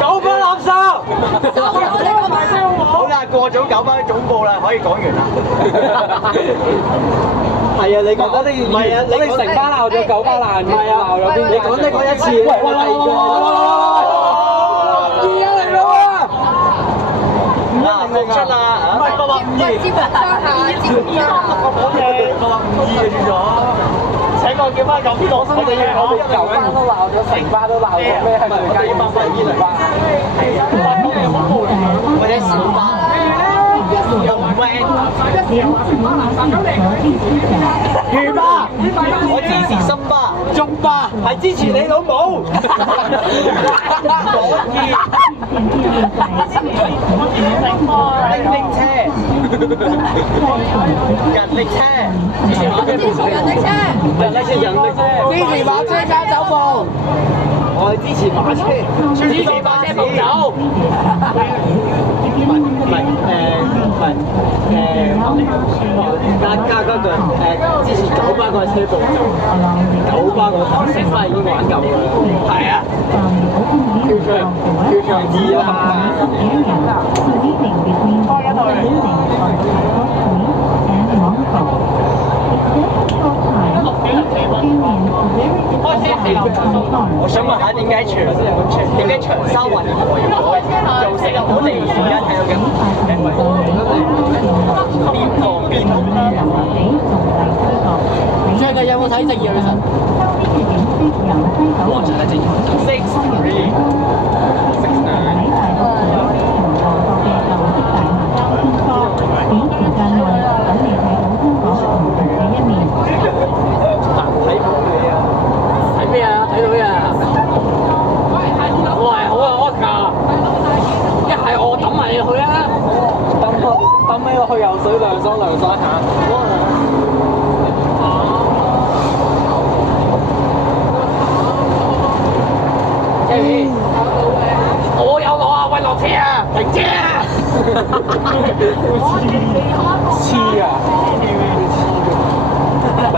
九巴垃圾。好啦，過咗九巴總部啦，可以講完啦。係啊，你講我哋唔係啊，我哋成班鬧咗九巴爛，唔係啊，鬧咗邊？你講得嗰一次，喂，而家嚟啦喎！嗱，復出啦，唔係喂，接商下，接商下。請我叫翻九巴，我哋九巴都鬧咗，成巴都鬧咗，咩係最佳巴士？伊雷巴，或者小巴。又唔 van，魚巴，我支持新巴，中巴係支持你老母。拎車，人力車，支持人力車。支持馬車加走步。我係支持馬車，支持馬車步走。加嗰句支持九巴個車步走，九巴個成班已經玩夠啦。係啊，跳場2啊！我想問下點解長沙灣要做死入我哋而家睇到嘅邊最近有冇睇《正義女神》？我最近正義睇咩啊？睇到呀！我係好有 Oscar，一係我抌埋你去啊！抌起我去游水涼爽下。我有落啊！喂，落車啊！停車啊！黐啊！唔係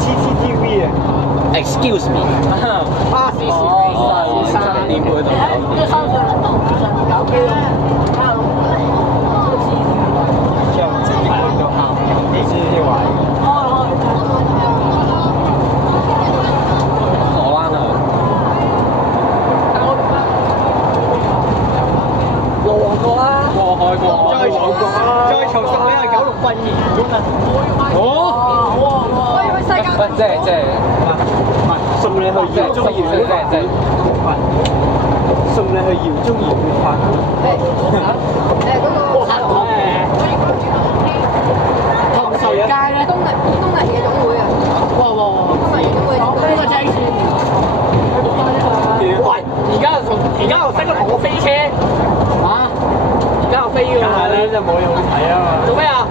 CCTV 啊 Excuse me，巴士時3點嗰度有。即係3歲上年搞機咯，之後直接去到下幾時先壞？荷蘭啊，過過啦，過海過，再重拾你係96分2鐘啊！我以為世界喂，即係，唔係送你去饒宗頤血法，送你去饒宗頤血法。同仇街咧，東麗夜總會啊！東麗夜總會，呢個正線。喂，而家又識得同我飛車，啊！而家又飛㗎但係咧就冇嘢好睇啊嘛。做咩啊？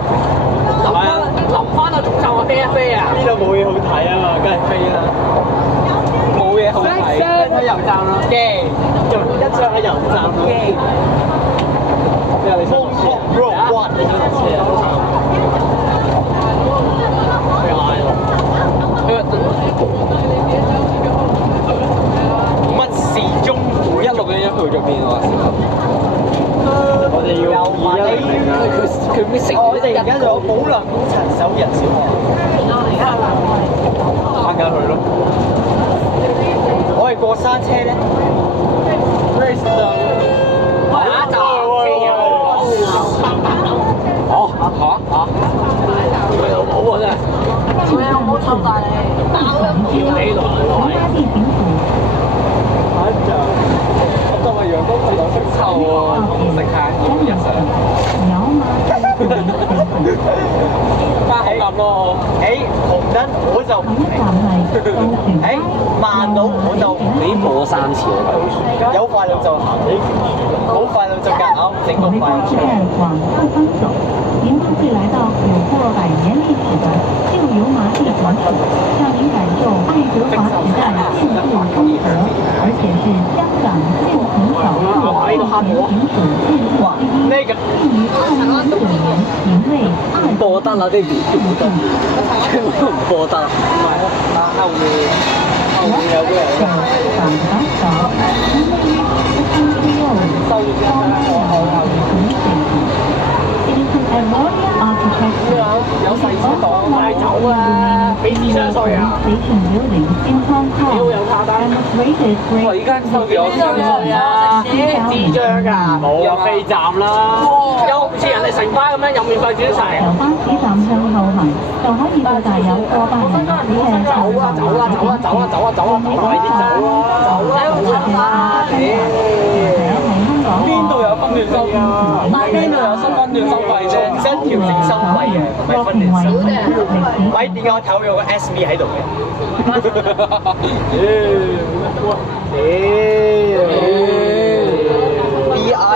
臨翻到總站我飛一飛啊！呢度冇嘢好睇啊嘛，梗係飛啦。冇嘢好睇，睇油站啦。驚，就一張喺油站咯。驚。你話你想落車啊？你想落車啊？佢嗌咯。乜時鐘161去咗邊啊？我哋要2100啊！佢咩食？我哋而家仲有保良古陳守仁小學，翻緊去咯。我哋過山車咧，佢老母啊真係，佢有冇臭大你？要你來加地平湖。今日陽光好識臭喎，食下熱日上。有嗎？加好咁咯。紅燈我就唔明。慢到我就你播3次啦，有快路就行，冇快路就夾硬整個快路出嚟。往后方走，您将会来到有过100年历史的旧油麻地广场，让您感受爱德华时代建筑风格，而且是香港现存少数平属建筑之一。呢個并于2009年评为播得啦呢邊，全部唔播得。後面有啲人小港岛岛，因为是收益光有細車黨帶走啊，俾智商稅啊！屌有卡單，我而家收咗智商稅啊！智障㗎，冇啊飛站啦，又唔似人哋城巴咁樣有免費轉乘。由巴士站向後行，就可以到達有過百年歷史嘅走啊走啊走啊走啊走啊走啊，快啲走啊走啊！邊度有分段收啊？邊度有新分段收費啫？重新調整收費嘅，唔係分段收。喂，點解我睇到有個 SV 喺度嘅？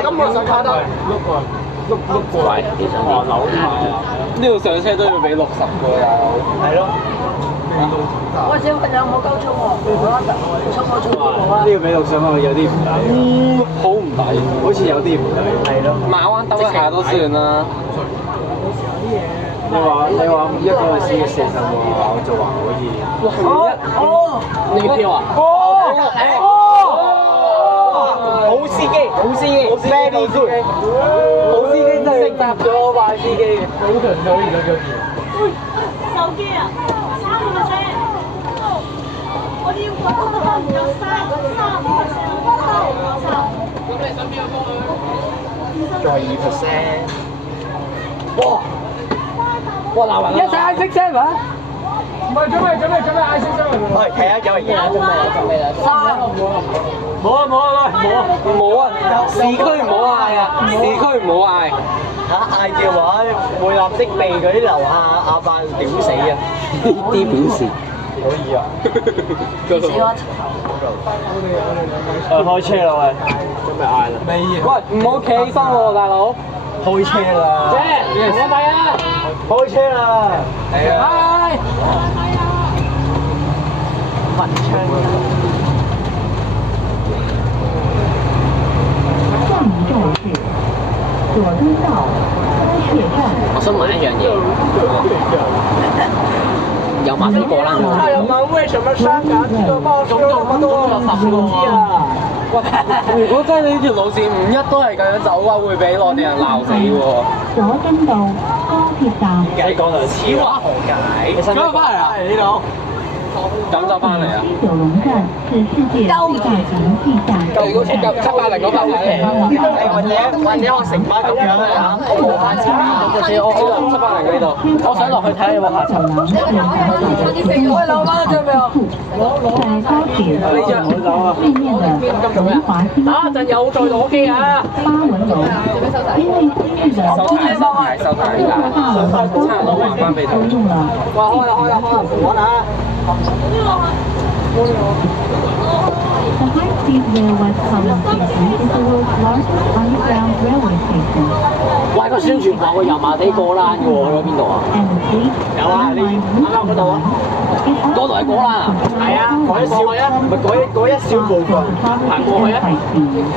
咁我上卡得碌過嚟，樓呢度上車都要俾60個大佬。係咯。喂，小朋友唔好鳩衝喎，衝啊！呢個俾60蚊有啲唔抵，好唔抵，好似有啲唔抵。係咯。馬灣兜一下都算啦。你話一個司機40個，我就話可以。呢個票啊？好司機 ，very good。好司機真係搭咗壞司機嘅，好強咗而家嗰邊。手機啊，3%，我哋要講到有3%，咁你身邊有冇去？再2%。哇鬧人！一齊嗌聲聲啊！唔係準備嗌聲聲嚟。我嚟睇下有冇嘢。冇啊！市區唔好嗌啊！市區唔好嗌。嗌嘅話會立即被嗰啲樓下阿伯屌死啊！啲表示可以啊！開車啦喂！準備嗌啦！喂，唔好企起身喎，大佬。開車啦！姐，我咪啊！開車啦！係啊！嗨！文昌。下一站是左通道、高铁站。我想問一樣嘢，油麻地過欄喎。大友們，為什麼香港這個報紙那麼多手機啊？如果真係呢條路線唔一都係咁樣走嘅話，會俾內地人鬧死喎。佐敦道高鐵站。你講就似話何解？咁又翻嚟啊？呢度咁就翻嚟啊？西九龍站是世界最大城际站。如果780嗰班嚟，或者我成班咁樣啊？我780呢度，我想落去睇下有冇下層。喂，老闆準備好。在高鐵對面的文華新打一陣又再攞機啊！巴文樓，因為今日的收睇大樓差唔多還翻俾佢。都用了。哇！開啦！玩下。The high-speed rail West Holland Station is the world's largest underground railway station, 喂，個宣傳話個油麻地過欄嘅喎，去咗邊度啊？ and the fleet 有啊，你啱啱嗰度啊？嗰度係過欄啊？係啊，嗰一小唔係嗰一小部分，行過去啊！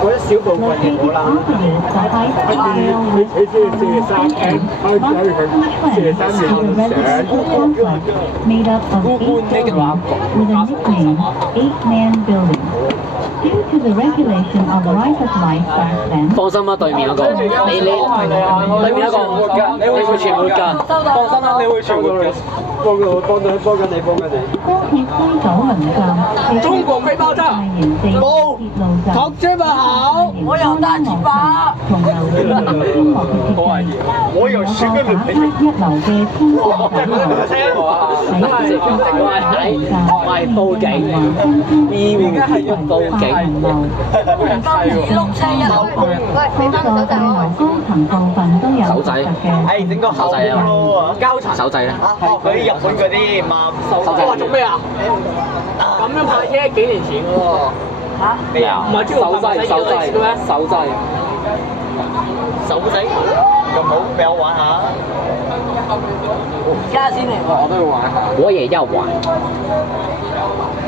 嗰一小部分嘅好啦。The high-speed rail West Holland Station runs through a residential complex made up of 8 buildings with a nickname, Eight-Man Building. Due to the regulation of the right of life back then, 放心啦，對面嗰個，你對面嗰個活㗎，你會存活㗎，放心啦，你會存活嘅。幫緊你。高鐵西九龍站係中國飛爆炸大型地鐵路站，同志們好，我有大字巴。同流嘅天河嘅鐵站，我有10個女朋友。一流嘅天河站，我係報警，B 面係要報警。碌車一路。喂，各個大樓高層部分都有手仔獨特嘅係整個後咯交層手掣咧，啊！學佢日本嗰啲嘛，哇！做咩啊？咁樣拍啫，幾年前嘅喎。嚇？咩啊？唔係知道手掣嘅咩？手掣。手仔咁好，俾我玩下。而家先嚟喎。我都要玩下。我也要玩。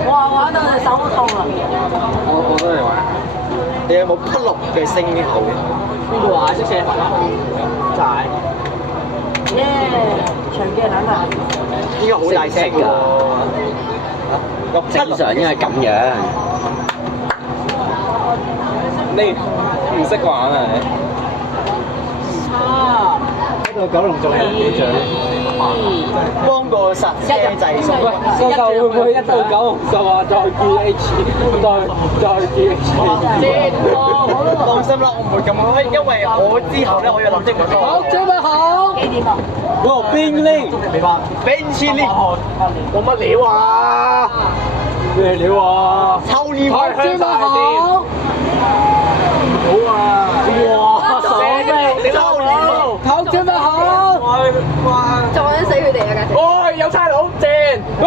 哇！玩到隻手都痛啦。我都嚟玩。你有冇不落嘅聲喉嘅？邊個話識射佛啊？就係。耶！長嘅撚啊！應該好大聲㗎。正常應該係咁樣。你唔識玩啊你？喺度九龍仲有幾獎？幫個剎車掣。喂，教授會唔會一到九龍就話再見 H， 再見 H？ 放心啦，我唔會咁開，因為我之後咧，我要立即揾好，準備好。幾點啊？哇，冰令，你話 Bench 我乜料啊？咩料啊？抽呢好，準備好。好啊！哇，傻咩？抽呢好，準備好。哇！撞緊死佢哋啊！簡直。哇，有差佬正。哇！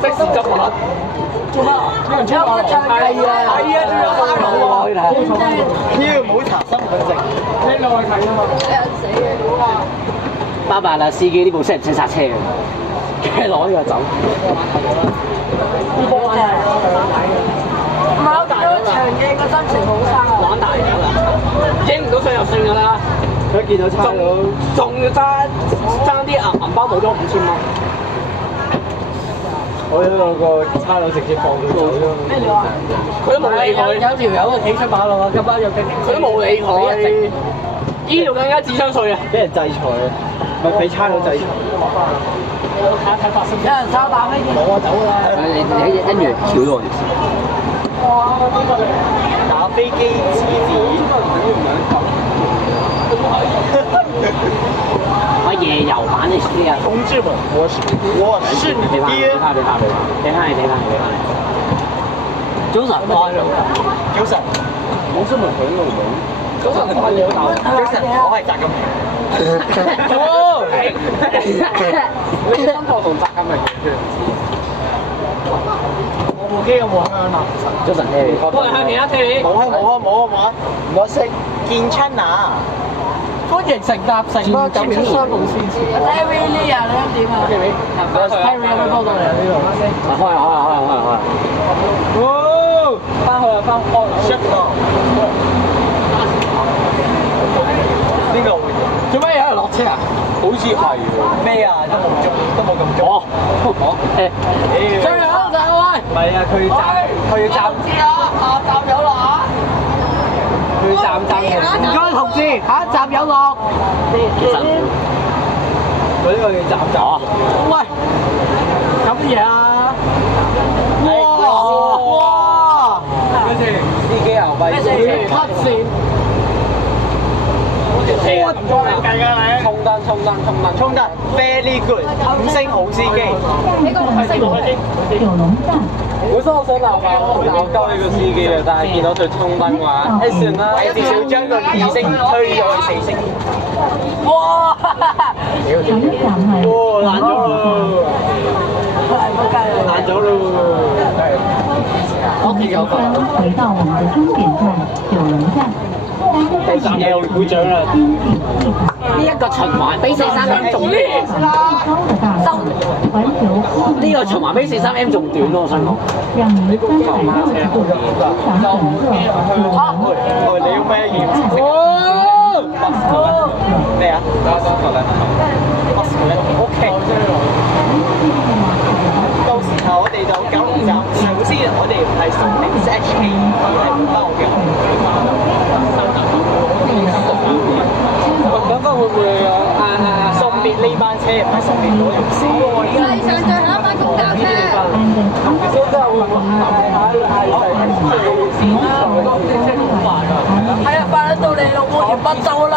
即時執法，做乜？有人衝我？係啊，仲有花佬喎！要唔好查身份證？呢兩位睇啊嘛。死嘅。拜拜啦，司機呢部車唔使剎車嘅，跟住攞呢個走。唔係我見到長鏡個心情好差啊！玩大咗啦，影唔到上入線㗎啦。佢見到差佬，仲要爭啲銀包冇咗5000蚊。我有個差佬直接放佢走咗。咩料啊？佢都冇理佢，有條友企出馬路啊！今晚有警佢都冇理佢。呢條更加智商稅啊！俾人制裁啊！咪俾差佬制裁。有人抄打飛機。冇啊，走啦！你跟住跳咗我條線。打飛機指我夜遊版你知啊？同志們，我是你俾翻你，爹。俾翻你。早晨，早晨，冇新聞響路冇。早晨，早晨，我係習近平。你心破同習近平。我部機有冇香啊？早晨我係向其他聽你。冇啊！唔該識見親啊！歡迎乘搭成個九七商務線前。Harry Lee 啊，你想點啊？Harry 有冇幫到你啊？呢度。開啊！哦，翻去啊，翻開。邊個會？做咩喺度落車啊？好似係喎。咩啊？都冇咁早。哦，最後就係喂。唔係啊，佢要站。知啊，下站有落啊！佢要站嘅。唔該同志，下一站有落。佢呢個要站。喂，搞乜嘢啊？哇！跟住司機牛逼。cut 線。衝得 very good， 5星好司機。呢個5星九龍站。本身我想鬧鳩呢個司機嘅，但係見到佢衝燈話，算啦，至少將個2星推咗去4星。哇！下一站係爛咗咯！爛咗咯！我們即將回到我們的終點站九龍站。第3嘢我鼓掌啦！呢一個循環比43M 仲短，呢個循環比43M 仲短咯，我想講。讓您360度欣賞整個九龍。你要咩嘢？咩啊？OK。到時候我哋到九龍站，首先我哋唔係送 XHK， 而係包嘅。咁會唔會有送別呢班車，唔係送別嗰條線？世上最後一班公交車。真係會唔會係啊，快到你老母條北周啦！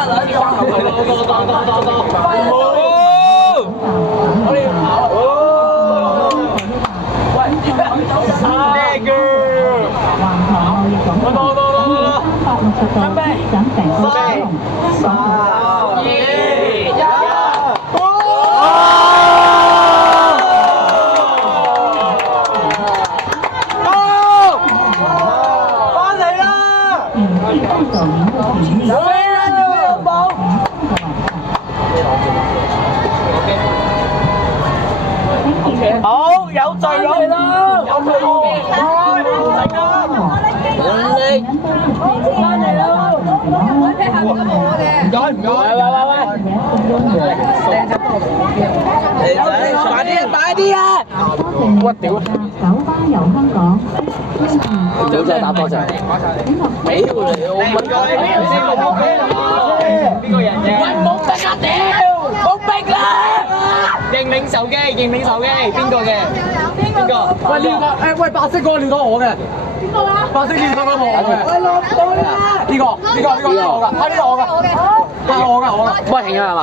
好，有罪咯！有罪咯！翻嚟咯！我睇下邊個我嘅。唔該。快啲啊！我屌！首班由香港。早真係打多謝。邊個人啫？喂，冇逼啊屌！冇逼啦！認領手機，邊個嘅？邊個？喂，呢個喂，白色嗰個亂到我嘅。邊個啊？白色亂到我嘅。喂，落到啦！呢個我㗎，呢個我㗎，係我㗎。喂，停咗係嘛？